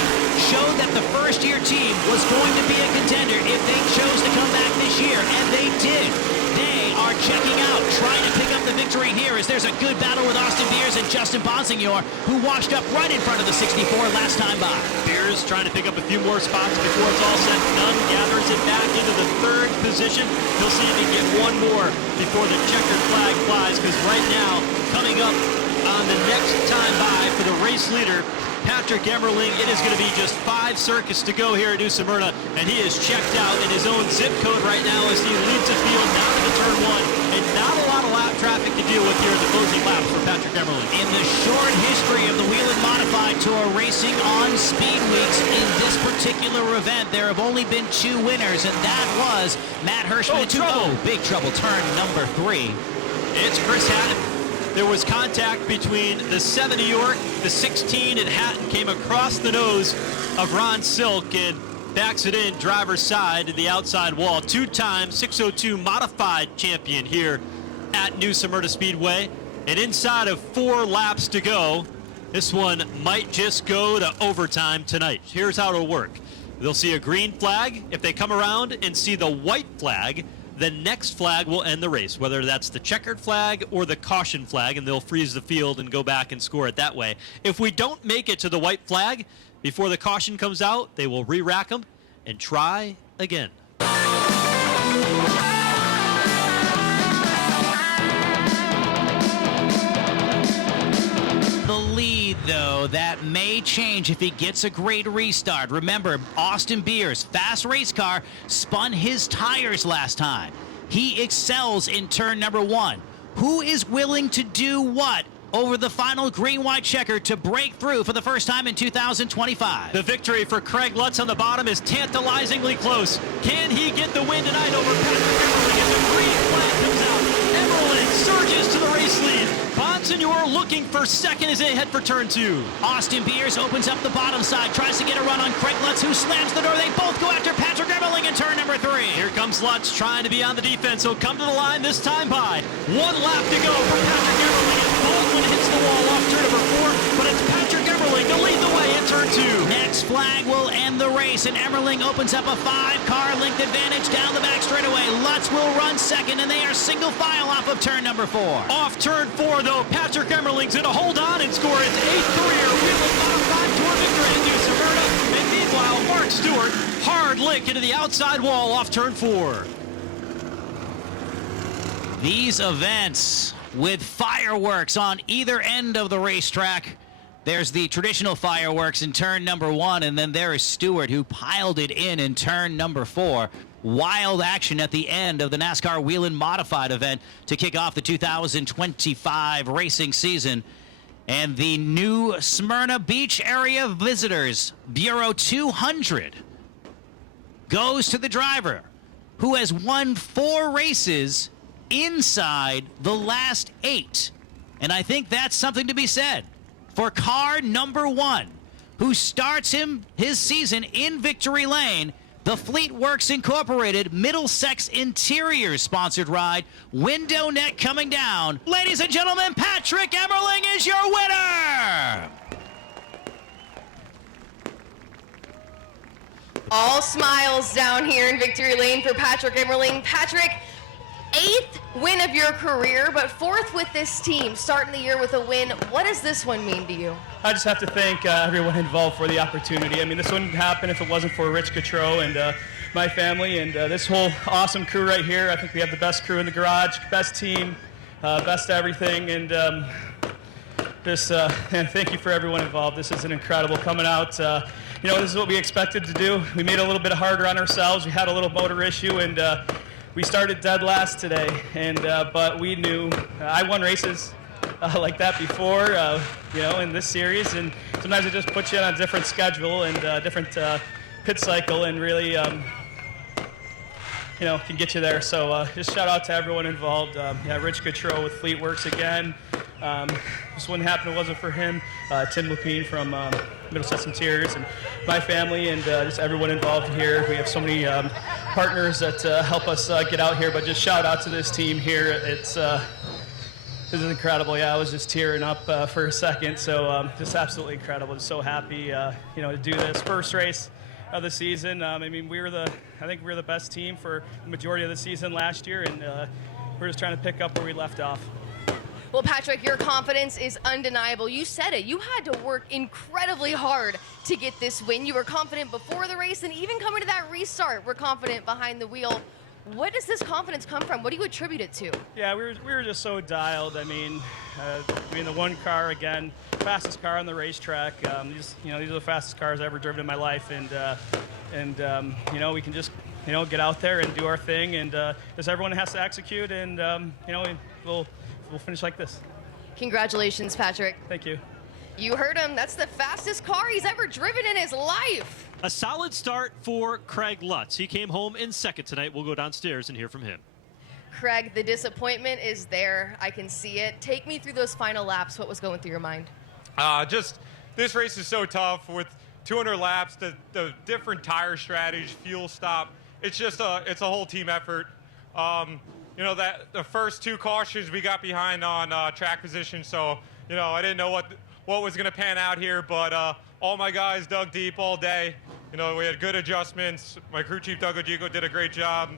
showed that the first-year team was going to be a contender if they chose to come back this year, and they did. They are checking out, trying to pick up the victory here as there's a good battle with Austin Beers and Justin Bonsignor, who washed up right in front of the 64 last time by. Beers trying to pick up a few more spots before it's all said and done. Gathers it back into the 3rd position. He'll see if he can get 1 more before the checkered flag flies, because right now, coming up on the next time by for the race leader, Patrick Emerling, it is going to be just 5 circuits to go here at New Smyrna, and he is checked out in his own zip code right now as he leads the field down to the turn 1, and not a lot of lap traffic to deal with here in the closing laps for Patrick Emerling. In the short history of the Whelen Modified Tour racing on Speed Weeks, in this particular event, there have only been 2 winners, and that was Matt Hirschman. Big trouble, turn number 3. It's Chris Hatton. There was contact between the 7 New York, the 16, and Hatton came across the nose of Ron Silk and backs it in driver's side to the outside wall. 2-time 602 modified champion here at New Smyrna Speedway. And inside of 4 laps to go, this one might just go to overtime tonight. Here's how it'll work. They'll see a green flag. If they come around and see the white flag, the next flag will end the race, whether that's the checkered flag or the caution flag, and they'll freeze the field and go back and score it that way. If we don't make it to the white flag before the caution comes out, they will re-rack them and try again. The lead, though, that may change if he gets a great restart. Remember, Austin Beers, fast race car, spun his tires last time. He excels in turn number 1. Who is willing to do what over the final green-white checker to break through for the first time in 2025? The victory for Craig Lutz on the bottom is tantalizingly close. Can he get the win tonight over Patrick Emerling as the green flag comes out? Emerling surges to the race lead. Bonsignor looking for second as they head for turn 2. Austin Beers opens up the bottom side, tries to get a run on Craig Lutz, who slams the door. They both go after Patrick Emerling in turn number 3. Here comes Lutz trying to be on the defense. He'll come to the line this time by. 1 lap to go for Patrick Emerling as Baldwin hits the wall off turn number 4, but it's Patrick Emerling to lead the way in turn 2. Next flag will end the race, and Emerling opens up a 5-car length advantage down the back straightaway. Lutz will run second, and they are single file off of turn number 4. Off turn 4, though, Patrick Emerling's going to hold on and score his 8th career Whelen Modified Tour victory. Stewart. Hard lick into the outside wall off turn 4. These events with fireworks on either end of the racetrack. There's the traditional fireworks in turn number 1, and then there is Stewart, who piled it in turn number 4. Wild action at the end of the NASCAR Whelen Modified event to kick off the 2025 racing season. And the new Smyrna Beach Area Visitors Bureau 200 goes to the driver who has won 4 races inside the last 8. And I think that's something to be said for car number 1, who starts his season in Victory Lane, the Fleet Works Incorporated Middlesex Interiors sponsored ride. Window net coming down. Ladies and gentlemen, Patrick Emmerling is your winner! All smiles down here in Victory Lane for Patrick Emmerling. Patrick, 8th win of your career, but 4th with this team, starting the year with a win. What does this one mean to you? I just have to thank everyone involved for the opportunity. I mean, this wouldn't happen if it wasn't for Rich Couture and my family and this whole awesome crew right here. I think we have the best crew in the garage, best team, best everything, and and thank you for everyone involved. This is an incredible coming out. You know, this is what we expected to do. We made it a little bit harder on ourselves. We had a little motor issue, and we started dead last today, and but we knew I won races like that before, you know, in this series, and sometimes it just puts you on a different schedule and different pit cycle, and really, you know, can get you there. So just shout out to everyone involved. Yeah, Rich Couture with Fleet Works again. This wouldn't happen if it wasn't for him. Tim Lupine from Middlesex Interiors, and my family, and just everyone involved here. We have so many partners that help us get out here, but just shout out to this team here. This is incredible. Yeah, I was just tearing up for a second. So just absolutely incredible. Just so happy, you know, to do this first race of the season. I mean, I think we were the best team for the majority of the season last year, and we're just trying to pick up where we left off. Well, Patrick, your confidence is undeniable. You said it. You had to work incredibly hard to get this win. You were confident before the race, and even coming to that restart, we're confident behind the wheel. What does this confidence come from? What do you attribute it to? Yeah, we were just so dialed. I mean, the one car, again, fastest car on the racetrack. These are the fastest cars I've ever driven in my life, and you know, we can just, you know, get out there and do our thing, and just everyone has to execute, and you know, we'll finish like this. Congratulations, Patrick. Thank you. You heard him. That's the fastest car he's ever driven in his life. A solid start for Craig Lutz. He came home in second tonight. We'll go downstairs and hear from him. Craig, the disappointment is there. I can see it. Take me through those final laps. What was going through your mind? Just this race is so tough with 200 laps, the different tire strategies, fuel stop. It's just it's a whole team effort. You know, that the first 2 cautions we got behind on track position, so you know, I didn't know what was going to pan out here, but all my guys dug deep all day. You know, we had good adjustments. My crew chief Doug Ojigo did a great job.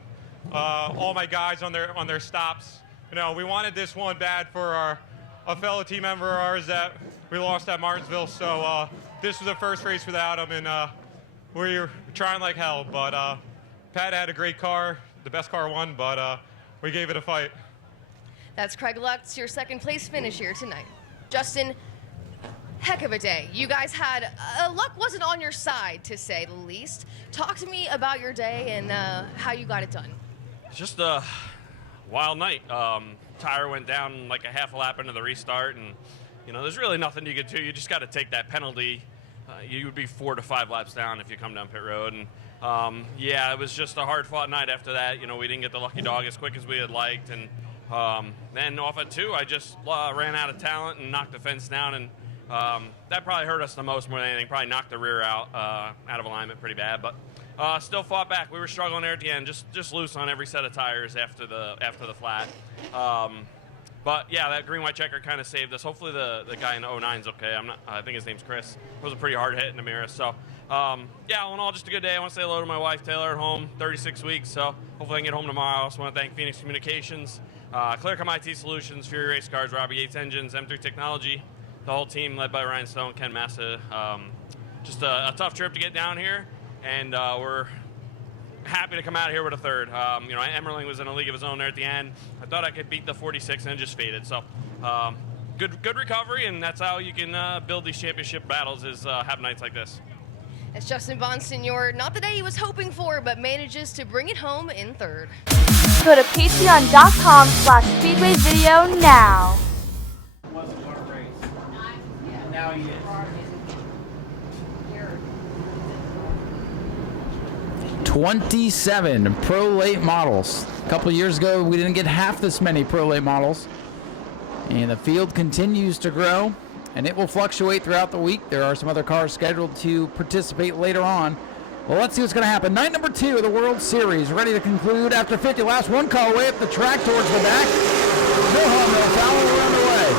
All my guys on their stops. You know, we wanted this one bad for a fellow team member of ours that we lost at Martinsville. So this was the first race without him, and we were trying like hell. But Pat had a great car. The best car won, but we gave it a fight. That's Craig Lutz, your second place finish here tonight. Justin, heck of a day. You guys had, luck wasn't on your side, to say the least. Talk to me about your day and how you got it done. It's just a wild night. Tire went down like a half a lap into the restart, and you know, there's really nothing you could do. You just got to take that penalty. You would be 4 to 5 laps down if you come down pit road, and yeah, it was just a hard-fought night after that. You know, we didn't get the lucky dog as quick as we had liked, and then off at 2, I just ran out of talent and knocked the fence down, and that probably hurt us the most more than anything. Probably knocked the rear out of alignment pretty bad, but still fought back. We were struggling there at the end, just loose on every set of tires after the flat. But yeah, that green-white checker kind of saved us. Hopefully the guy in the 09's okay. I think his name's Chris. It was a pretty hard hit in the mirror. So yeah, all in all, just a good day. I want to say hello to my wife Taylor at home, 36 weeks. So hopefully I can get home tomorrow. I also want to thank Phoenix Communications, Clearcom IT Solutions, Fury Race Cars, Robbie Yates Engines, M3 Technology, the whole team led by Ryan Stone, Ken Massa. Just a tough trip to get down here. and we're happy to come out here with a third. You know, Emmerling was in a league of his own there at the end. I thought I could beat the 46 and it just faded. So good recovery, and that's how you can build these championship battles, is have nights like this. It's Justin Bonsignor, not the day he was hoping for, but manages to bring it home in third. Go to patreon.com/Speedway video now. Wasn't our race. Now he is. 27 Pro Late models. A couple of years ago, we didn't get half this many Pro Late models. And the field continues to grow, and it will fluctuate throughout the week. There are some other cars scheduled to participate later on. Well, let's see what's going to happen. Night number 2 of the World Series, ready to conclude after 50 laps. One car way up the track towards the back. No harm, no foul, we're underway.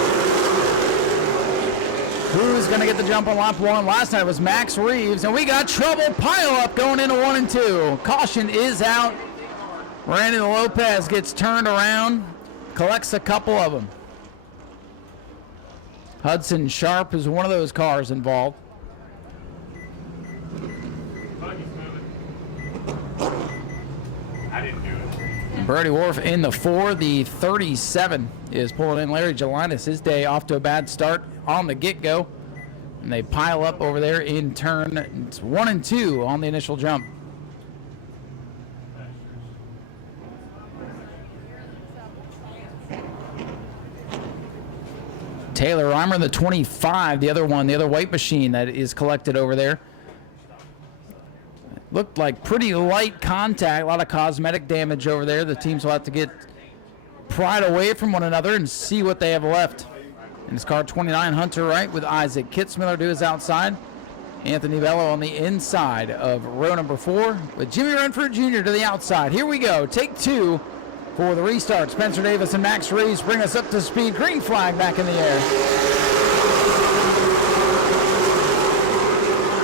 Who's going to get the jump on lap 1? Last night was Max Reeves, and we got trouble pile up going into 1 and 2. Caution is out. Randy Lopez gets turned around, collects a couple of them. Hudson Sharp is one of those cars involved. I didn't do it. Brody Wharf in the 4. The 37 is pulling in. Larry Gelinas, his day off to a bad start on the get-go. And they pile up over there in turn. It's 1 and 2 on the initial jump. Taylor Reimer, the 25, the other one, the other white machine that is collected over there. Looked like pretty light contact, a lot of cosmetic damage over there. The teams will have to get pried away from one another and see what they have left. In his car 29, Hunter Wright with Isaac Kitzmiller to his outside. Anthony Bello on the inside of row number 4 with Jimmy Renfrew Jr. to the outside. Here we go, take 2 for the restart. Spencer Davis and Max Reeves bring us up to speed. Green flag back in the air.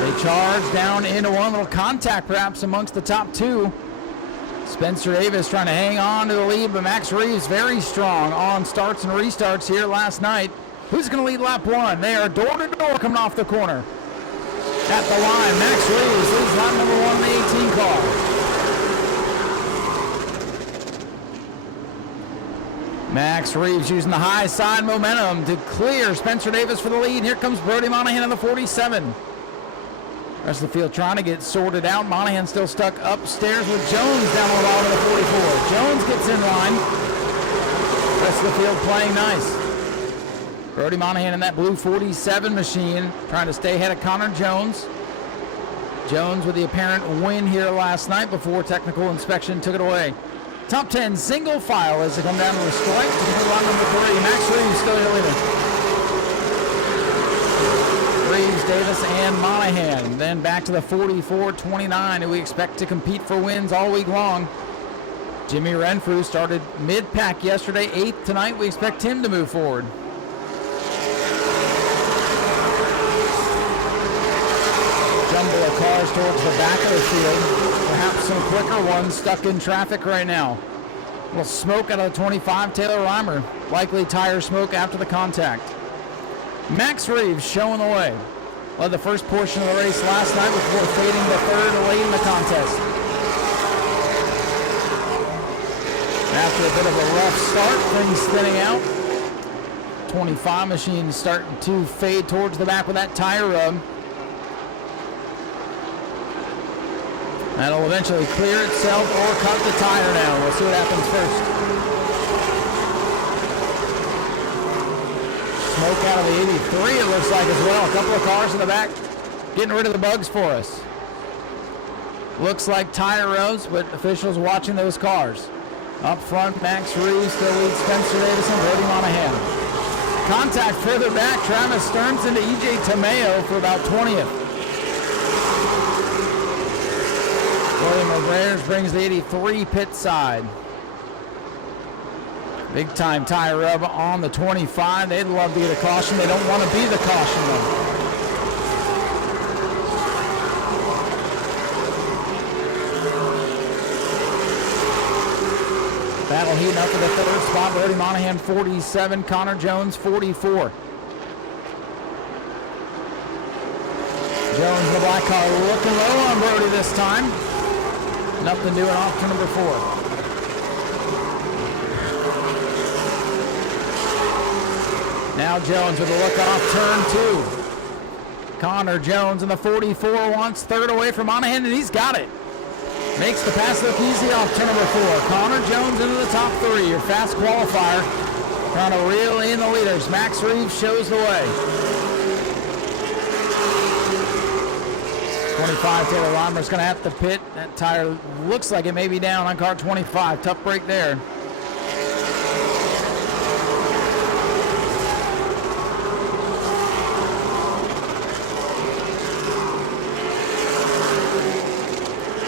They charge down into 1, little contact perhaps amongst the top 2. Spencer Davis trying to hang on to the lead, but Max Reeves very strong on starts and restarts here last night. Who's going to lead lap 1? They are door to door coming off the corner. At the line, Max Reeves leads lap number 1 in the 18 car. Max Reeves using the high side momentum to clear Spencer Davis for the lead. Here comes Brody Monahan in the 47. Rest of the field trying to get sorted out. Monahan still stuck upstairs with Jones down on the bottom of the 44. Jones gets in line. Rest of the field playing nice. Brody Monahan in that blue 47 machine trying to stay ahead of Connor Jones. Jones with the apparent win here last night before technical inspection took it away. Top 10 single file as they come down to the stripe to complete line number 3. Max Reeves still here leading. Reeves, Davis, and Monahan. Then back to the 44-29, who we expect to compete for wins all week long. Jimmy Renfrew started mid-pack yesterday, 8th tonight. We expect him to move forward. Jumble of cars towards the back of the field. Perhaps some quicker ones stuck in traffic right now. A little smoke out of the 25, Taylor Reimer. Likely tire smoke after the contact. Max Reeves showing the way. Led the first portion of the race last night before fading the 3rd late in the contest. After a bit of a rough start, things thinning out. 25 machine starting to fade towards the back with that tire rub. That'll eventually clear itself or cut the tire down. We'll see what happens first. Smoke out of the 83, it looks like, as well. A couple of cars in the back getting rid of the bugs for us. Looks like tire rubs, but officials watching those cars. Up front, Max Reeves still leads Spencer Davis and Brody Monahan. Contact further back, Travis Stearns into EJ Tomeo for about 20th. William O'Brien brings the 83 pit side. Big time tire rub on the 25. They'd love to get a caution. They don't want to be the caution though. Battle heating up for the 3rd spot. Brody Monahan 47, Connor Jones 44. Jones in the black that car looking low on Brody this time. Nothing doing off turn number 4. Now Jones with a look off turn 2. Connor Jones in the 44 wants third away from Monahan, and he's got it. Makes the pass look easy off turn number 4. Connor Jones into the top 3. Your fast qualifier. Trying to reel in the leaders. Max Reeves shows the way. 25, Taylor Reimer's going to have to pit. That tire looks like it may be down on car 25. Tough break there.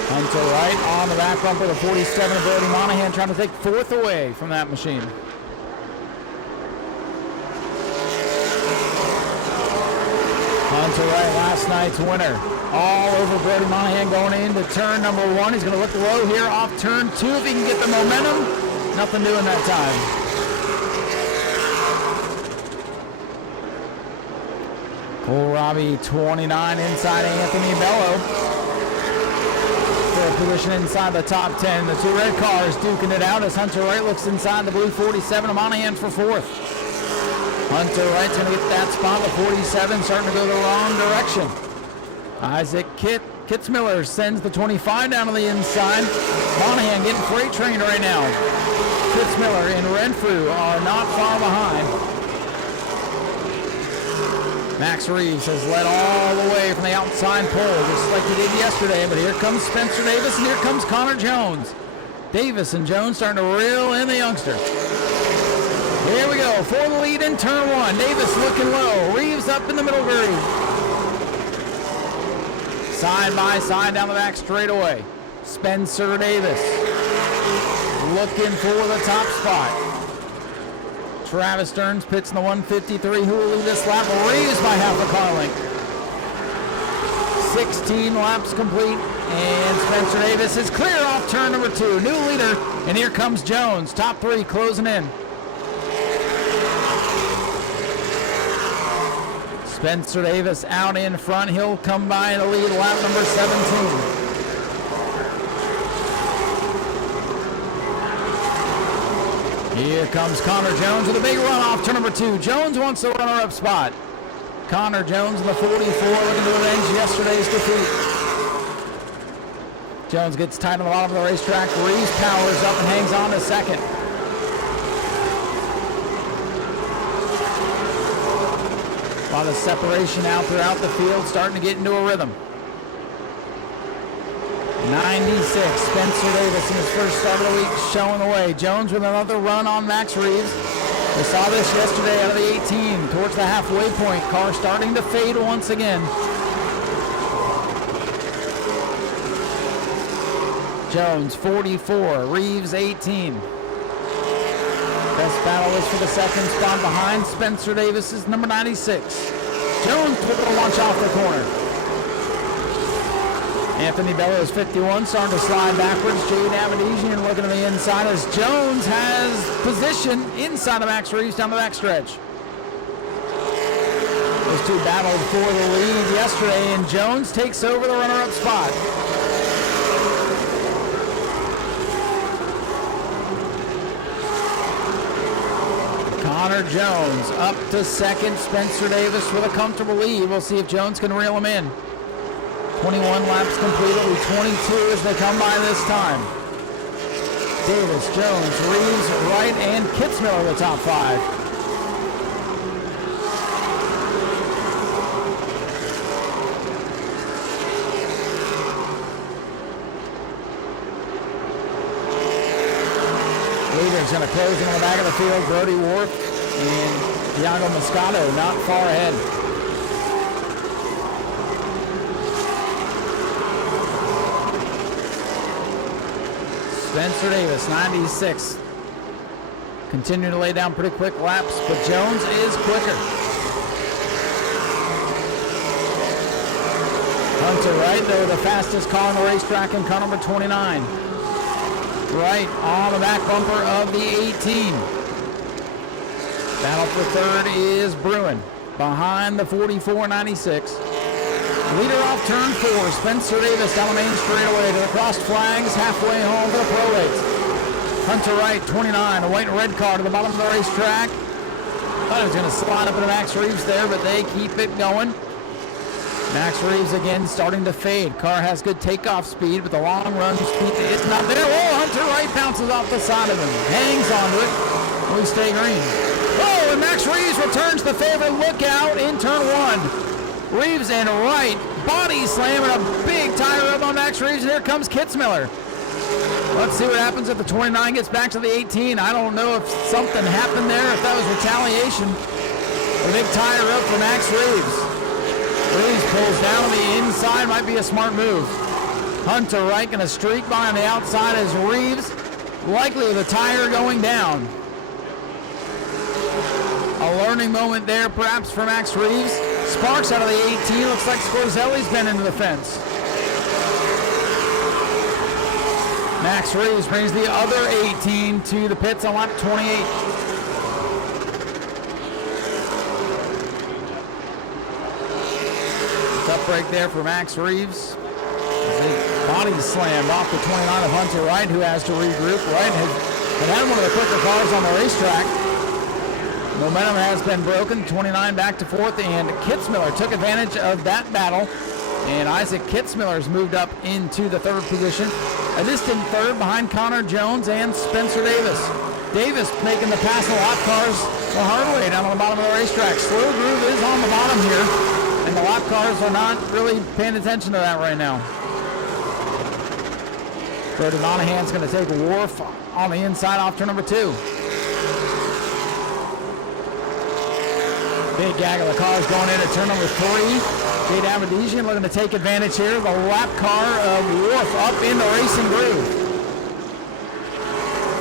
Hunter Wright on the back bumper, the 47 of Brody Monahan trying to take 4th away from that machine. Hunter Wright, last night's winner. All over Brody Monahan going into turn number 1. He's going to look low here off turn 2 if he can get the momentum. Nothing doing that time. Cole Robbie, 29 inside Anthony Bello. For a position inside the top 10. The 2 red cars duking it out as Hunter Wright looks inside the blue 47 of Monahan for 4th. Hunter Wright's going to get that spot. The 47 starting to go the wrong direction. Isaac Kitzmiller sends the 25 down to the inside. Monahan getting freight trained right now. Kitzmiller and Renfrew are not far behind. Max Reeves has led all the way from the outside pole, just like he did yesterday. But here comes Spencer Davis and here comes Connor Jones. Davis and Jones starting to reel in the youngster. Here we go, for the lead in turn 1. Davis looking low. Reeves up in the middle groove. Side by side down the back straightaway. Spencer Davis looking for the top spot. Travis Stearns pits in the 153. Who will lead this lap? Reeves by half a car length. 16 laps complete, and Spencer Davis is clear off turn number 2. New leader, and here comes Jones. Top 3 closing in. Spencer Davis out in front. He'll come by the lead lap number 17. Here comes Connor Jones with a big run off turn number 2. Jones wants the runner-up spot. Connor Jones in the 44 looking to avenge yesterday's defeat. Jones gets tight on the bottom of the racetrack. Reeves powers up and hangs on to second. A lot of separation out throughout the field, starting to get into a rhythm. 96, Spencer Davis in his first start of the week showing the way. Jones with another run on Max Reeves. We saw this yesterday out of the 18 towards the halfway point. Car starting to fade once again. Jones 44, Reeves 18. Best battle is for the second spot behind Spencer Davis is number 96. Jones with a launch off the corner. Anthony Bello is 51, starting to slide backwards. Jade Avedisian looking to the inside as Jones has position inside of Max Reeves down the backstretch. Those 2 battled for the lead yesterday, and Jones takes over the runner-up spot. Connor Jones up to second. Spencer Davis with a comfortable lead. We'll see if Jones can reel him in. 21 laps completed, 22 as they come by this time. Davis, Jones, Reeves, Wright, and Kitzmiller the top 5. Leader's going to close in on the back of the field. Brody Wharf and Iago Moscato not far ahead. Spencer Davis, 96. Continuing to lay down pretty quick laps, but Jones is quicker. Hunter Wright, though, the fastest car on the racetrack in car number 29. Wright on the back bumper of the 18. Battle for third is brewing behind the 44.96. Leader off turn 4. Spencer Davis down the main straightaway to the crossed flags, halfway home for the Pro 8. Hunter Wright, 29, a white and red car to the bottom of the racetrack. Thought he was going to slide up into Max Reeves there, but they keep it going. Max Reeves again starting to fade. Car has good takeoff speed, but the long run speed is not there. Oh, Hunter Wright bounces off the side of him, hangs onto it. We stay green. Oh, and Max Reeves returns the favor. Look out in turn 1. Reeves and Wright body slam and a big tire up on Max Reeves, and here comes Kitzmiller. Let's see what happens if the 29 gets back to the 18. I don't know if something happened there, if that was retaliation. A big tire up for Max Reeves. Reeves pulls down on the inside, might be a smart move. Hunter Wright gonna streak by on the outside as Reeves, likely with a tire going down. A learning moment there perhaps for Max Reeves. Sparks out of the 18, looks like Scorzelli's been into the fence. Max Reeves brings the other 18 to the pits on lap 28. Tough break there for Max Reeves. Body slammed off the 29 of Hunter Wright, who has to regroup. Wright had had one of the quicker cars on the racetrack. Momentum has been broken. 29 back to 4th, and Kitzmiller took advantage of that battle. And Isaac Kitzmiller's moved up into the 3rd position. A distant 3rd behind Connor Jones and Spencer Davis. Davis making the pass of lap cars the hard way down on the bottom of the racetrack. Slow groove is on the bottom here, and the lap cars are not really paying attention to that right now. Brody Monahan's going to take Wharf on the inside off turn number 2. Big gag of the cars going in at turn number 3. Jade Avedisian looking to take advantage here. The lap car of Wharf up in the racing groove.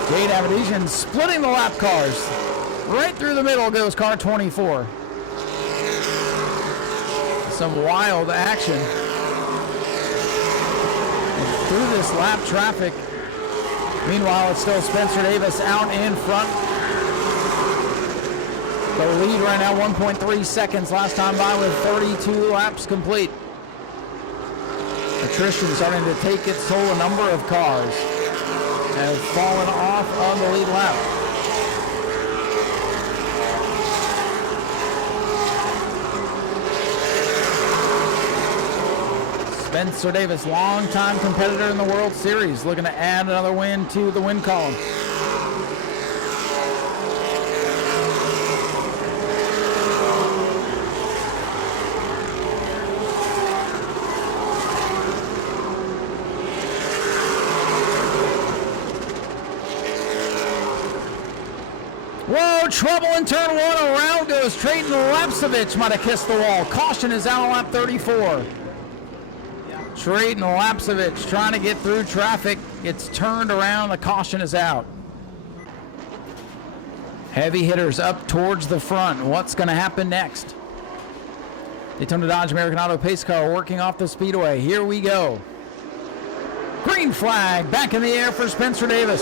Jade Avedisian splitting the lap cars. Right through the middle goes car 24. Some wild action. And through this lap traffic. Meanwhile, it's still Spencer Davis out in front. The lead right now, 1.3 seconds. Last time by with 32 laps complete. Attrition starting to take its toll. A number of cars have fallen off of the lead lap. Spencer Davis, longtime competitor in the World Series, looking to add another win to the win column. Whoa, trouble in turn 1. Around goes Trayton Lapsevich. Might have kissed the wall. Caution is out on lap 34. Trayton Lapsevich trying to get through traffic. It's turned around. The caution is out. Heavy hitters up towards the front. What's going to happen next? Daytona Dodge American Auto Pace Car working off the speedway. Here we go. Green flag back in the air for Spencer Davis.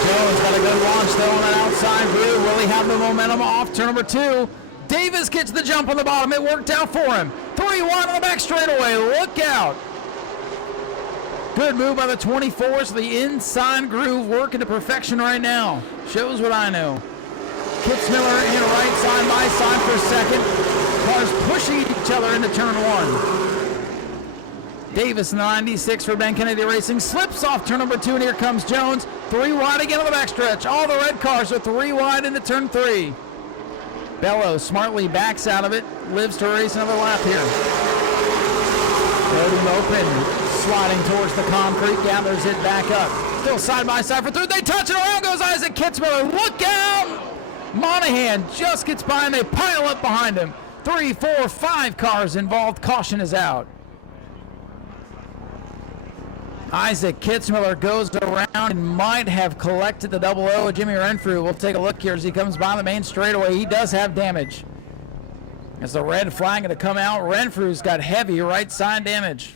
Jones got a good launch though on that outside groove. Will he have the momentum off turn number 2? Davis gets the jump on the bottom. It worked out for him. 3-1 on the back straightaway. Look out. Good move by the 24s. The inside groove working to perfection right now. Shows what I know. Kitzmiller and Wright side by side for second. Cars pushing each other into turn 1. Davis in the 96 for Ben Kennedy Racing slips off turn number 2, and here comes Jones. 3 wide again on the backstretch. All the red cars are 3 wide into turn 3. Bello smartly backs out of it, lives to race another lap here. Brody Mopin sliding towards the concrete, gathers it back up. Still side by side for 3rd. They touch it, around goes Isaac Kitzmiller. Look out! Monahan just gets by and they pile up behind him. 3, 4, 5 cars involved. Caution is out. Isaac Kitzmiller goes around and might have collected the double O of Jimmy Renfrew. We'll take a look here as he comes by the main straightaway. He does have damage. As the red flag going to come out, Renfrew's got heavy right side damage.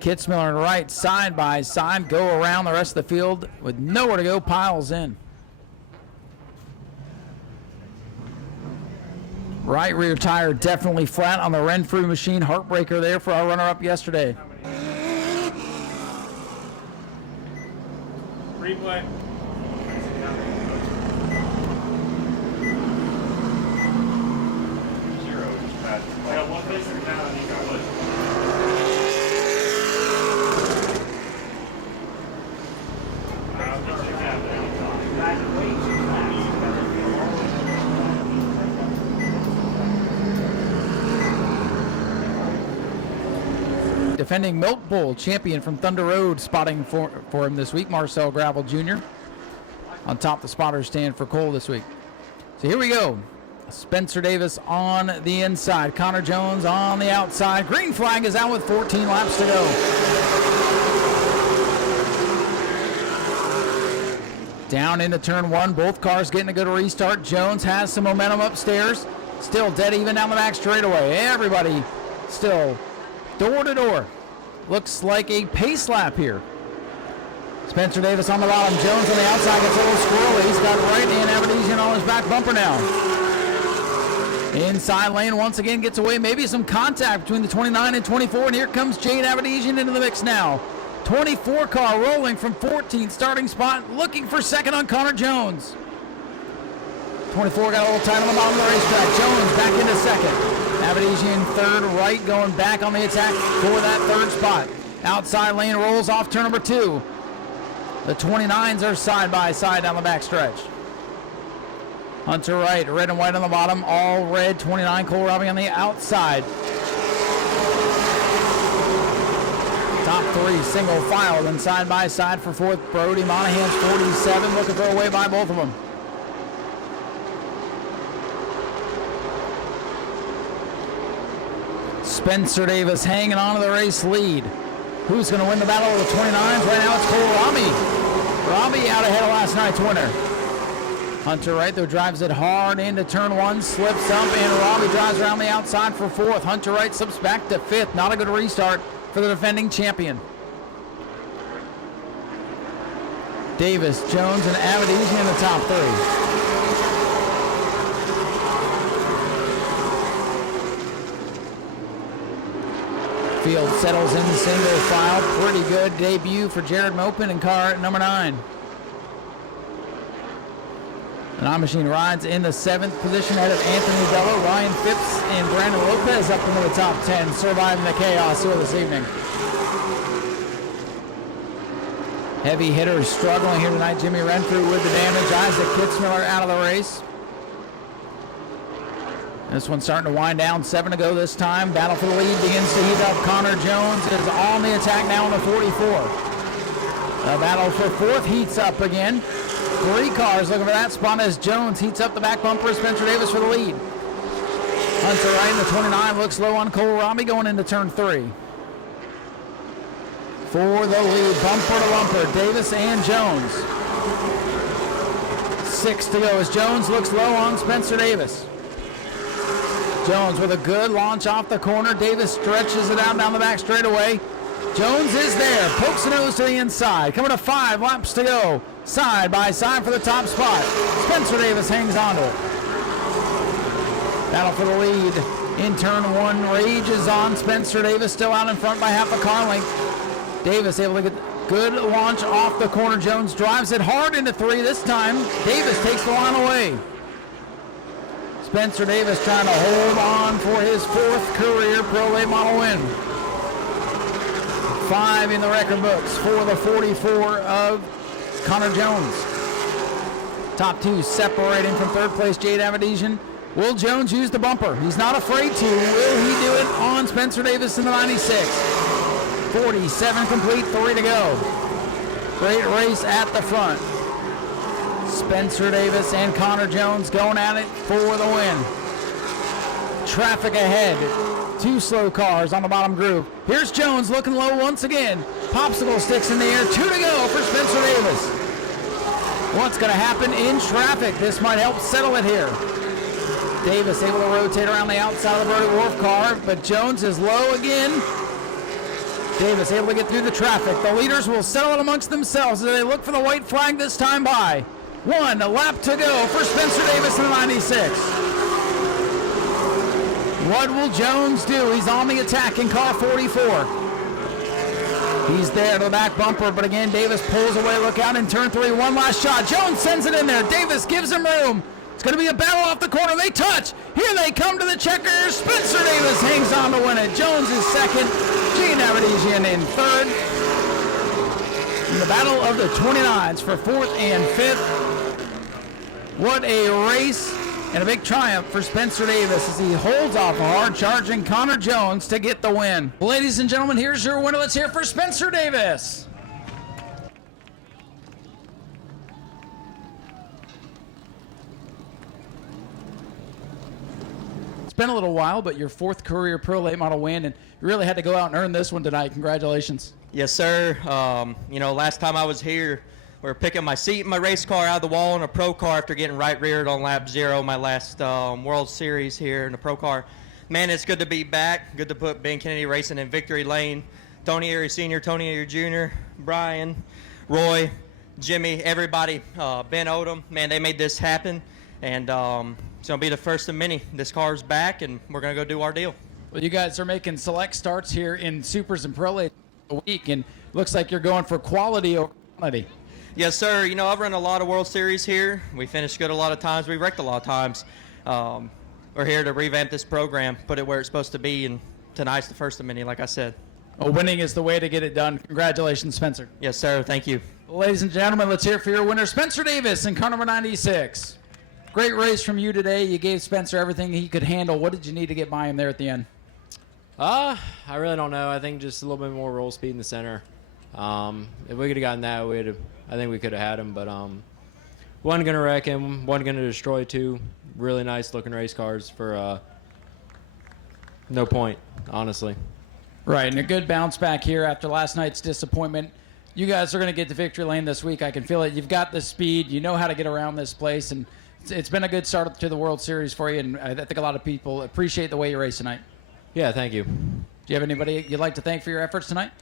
Kitzmiller and Wright side by side go around the rest of the field with nowhere to go, piles in. Right rear tire definitely flat on the Renfrew machine. Heartbreaker there for our runner-up yesterday. Replay. I got one place and now I need to push. Defending Milk Bowl champion from Thunder Road, spotting for him this week, Marcel Gravel Jr. on top of the spotter stand for Cole this week. So here we go. Spencer Davis on the inside. Connor Jones on the outside. Green flag is out with 14 laps to go. Down into turn one. Both cars getting a good restart. Jones has some momentum upstairs. Still dead even down the back straightaway. Everybody still door to door. Looks like a pace lap here. Spencer Davis on the bottom. Jones on the outside gets a little squirrely. He's got right and Aberdeen on his back bumper now. Inside lane once again gets away. Maybe some contact between the 29 and 24. And here comes Jade Aberdeen into the mix now. 24 car rolling from 14th starting spot. Looking for second on Connor Jones. 24 got a little tight on the bottom of the racetrack. Jones back into second. Aberdeen third right, going back on the attack for that third spot. Outside lane rolls off turn number 2. The 29s are side by side down the back stretch. Hunter Wright, red and white on the bottom, all red. 29 Cole Robbie on the outside. Top 3 single file, then side by side for fourth. Brody Monahan's 47, looking for a way by both of them. Spencer Davis hanging on to the race lead. Who's going to win the battle of the 29s? Right now it's Cole Robbie. Robbie out ahead of last night's winner. Hunter Wright, though, drives it hard into turn 1, slips up, and Robbie drives around the outside for fourth. Hunter Wright slips back to fifth. Not a good restart for the defending champion. Davis, Jones, and Aberdeen in the top 3. Field settles in single file. Pretty good debut for Jared Mopin in car number 9. The Nau Machine rides in the 7th position ahead of Anthony Bello, Ryan Phipps, and Brandon Lopez up into the top 10, surviving the chaos here this evening. Heavy hitters struggling here tonight. Jimmy Renfrew with the damage. Isaac Kitzmiller out of the race. This one's starting to wind down. 7 to go this time. Battle for the lead begins to heat up. Connor Jones is on the attack now on the 44. The battle for fourth heats up again. 3 cars looking for that spot as Jones heats up the back bumper. Spencer Davis for the lead. Hunter Wright in the 29 looks low on Cole Robbie going into turn 3. For the lead, bumper to bumper, Davis and Jones. 6 to go as Jones looks low on Spencer Davis. Jones with a good launch off the corner. Davis stretches it out down the back straightaway. Jones is there, pokes the nose to the inside. Coming to 5 laps to go. Side by side for the top spot. Spencer Davis hangs on to it. Battle for the lead in turn 1 rages on. Spencer Davis still out in front by half a car length. Davis able to get good launch off the corner. Jones drives it hard into 3 this time. Davis takes the line away. Spencer Davis trying to hold on for his 4th career Pro Late Model win. 5 in the record books for the 44 of Connor Jones. Top 2 separating from 3rd place Jade Aberdeen. Will Jones use the bumper? He's not afraid to. Will he do it on Spencer Davis in the 96? 47 complete, 3 to go. Great race at the front. Spencer Davis and Connor Jones going at it for the win. Traffic ahead. 2 slow cars on the bottom group. Here's Jones looking low once again. Popsicle sticks in the air. 2 to go for Spencer Davis. What's going to happen in traffic? This might help settle it here. Davis able to rotate around the outside of the Brody Wharf car, but Jones is low again. Davis able to get through the traffic. The leaders will settle it amongst themselves as they look for the white flag this time by. 1 lap to go for Spencer Davis in the 96. What will Jones do? He's on the attack in car 44. He's there to the back bumper, but again, Davis pulls away. Look out in turn 3. One last shot. Jones sends it in there. Davis gives him room. It's going to be a battle off the corner. They touch. Here they come to the checkers. Spencer Davis hangs on to win it. Jones is second. Gene Navadijian in third. In the battle of the 29s for 4th and 5th. What a race and a big triumph for Spencer Davis as he holds off a hard-charging Connor Jones to get the win. Ladies and gentlemen, here's your winner. Let's hear it for Spencer Davis. It's been a little while, but your 4th career Pro Late Model win, and you really had to go out and earn this one tonight. Congratulations. Yes, sir. Last time I was here, we were picking my seat in my race car out of the wall in a Pro car after getting right reared on lap 0, my last World Series here in the Pro car. Man, it's good to be back. Good to put Ben Kennedy Racing in victory lane. Tony Erie Sr., Tony Erie Jr., Brian, Roy, Jimmy, everybody, Ben Odom. Man, they made this happen, and it's going to be the first of many. This car's back, and we're going to go do our deal. Well, you guys are making select starts here in Supers and Pro Late a week, and looks like you're going for quality over quantity. Yes, sir. I've run a lot of World Series here. We finished good a lot of times. We wrecked a lot of times. We're here to revamp this program, put it where it's supposed to be, and tonight's the first of many, like I said. Well, winning is the way to get it done. Congratulations, Spencer. Yes, sir. Thank you. Ladies and gentlemen, let's hear it for your winner, Spencer Davis in car number 96. Great race from you today. You gave Spencer everything he could handle. What did you need to get by him there at the end? I really don't know. I think just a little bit more roll speed in the center. If we could have gotten that, I think we could have had him. But wasn't going to wreck him. Wasn't going to destroy 2 really nice looking race cars for no point, honestly. Right, and a good bounce back here after last night's disappointment. You guys are going to get to victory lane this week. I can feel it. You've got the speed. You know how to get around this place. And it's been a good start to the World Series for you. And I think a lot of people appreciate the way you race tonight. Yeah, thank you. Do you have anybody you'd like to thank for your efforts tonight?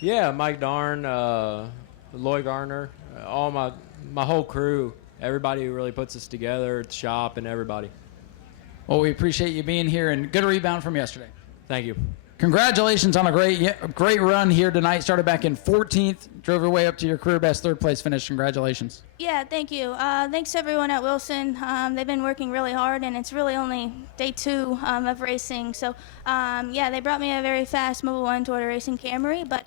Yeah, Mike Darn, Lloyd Garner, all my whole crew, everybody who really puts us together at the shop and everybody. Well, we appreciate you being here, and good rebound from yesterday. Thank you. Congratulations on a great run here tonight. Started back in 14th, drove your way up to your career best 3rd place finish. Congratulations. Yeah, thank you. Thanks everyone at Wilson. They've been working really hard, and it's really only day 2 of racing. So, they brought me a very fast Mobile 1 Toyota Racing Camry, but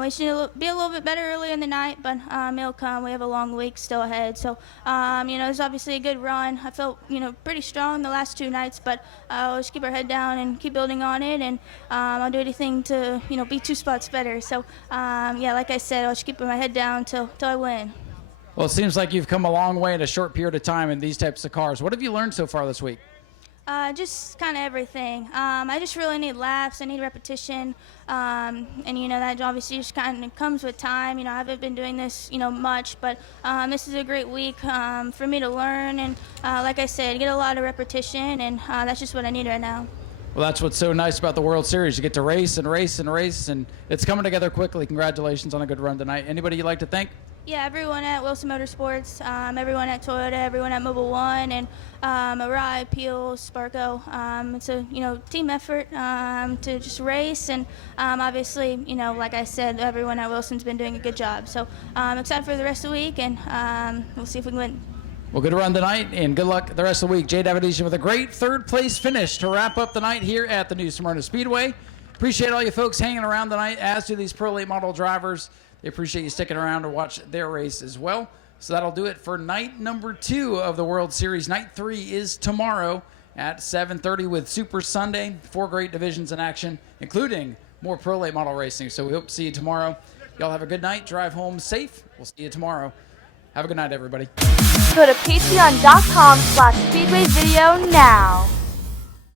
we should be a little bit better early in the night, but it'll come. We have a long week still ahead. So, it's obviously a good run. I felt, pretty strong the last 2 nights, but we'll just keep our head down and keep building on it, and I'll do anything to, be 2 spots better. So, like I said, I'll just keep my head down till I win. Well, it seems like you've come a long way in a short period of time in these types of cars. What have you learned so far this week? Just kind of everything. I just really need laps. I need repetition. And, that obviously just kind of comes with time. I haven't been doing this, much, but this is a great week for me to learn. And like I said, get a lot of repetition, and that's just what I need right now. Well, that's what's so nice about the World Series. You get to race and race and race, and it's coming together quickly. Congratulations on a good run tonight. Anybody you'd like to thank? Yeah, everyone at Wilson Motorsports, everyone at Toyota, everyone at Mobile One, and Arai, Peel, Sparko. It's a team effort to just race, and obviously like I said, everyone at Wilson's been doing a good job. So I'm excited for the rest of the week, and we'll see if we can win. Well, good run tonight, and good luck the rest of the week. Jay Davadish with a great 3rd place finish to wrap up the night here at the new Smyrna Speedway. Appreciate all you folks hanging around tonight, as do these Pro Late Model drivers. They appreciate you sticking around to watch their race as well. So that'll do it for night number 2 of the World Series. Night 3 is tomorrow at 7:30 with Super Sunday. 4 great divisions in action, including more Pro Late Model racing. So we hope to see you tomorrow. Y'all have a good night. Drive home safe. We'll see you tomorrow. Have a good night, everybody. Go to patreon.com/speedwayvideo now.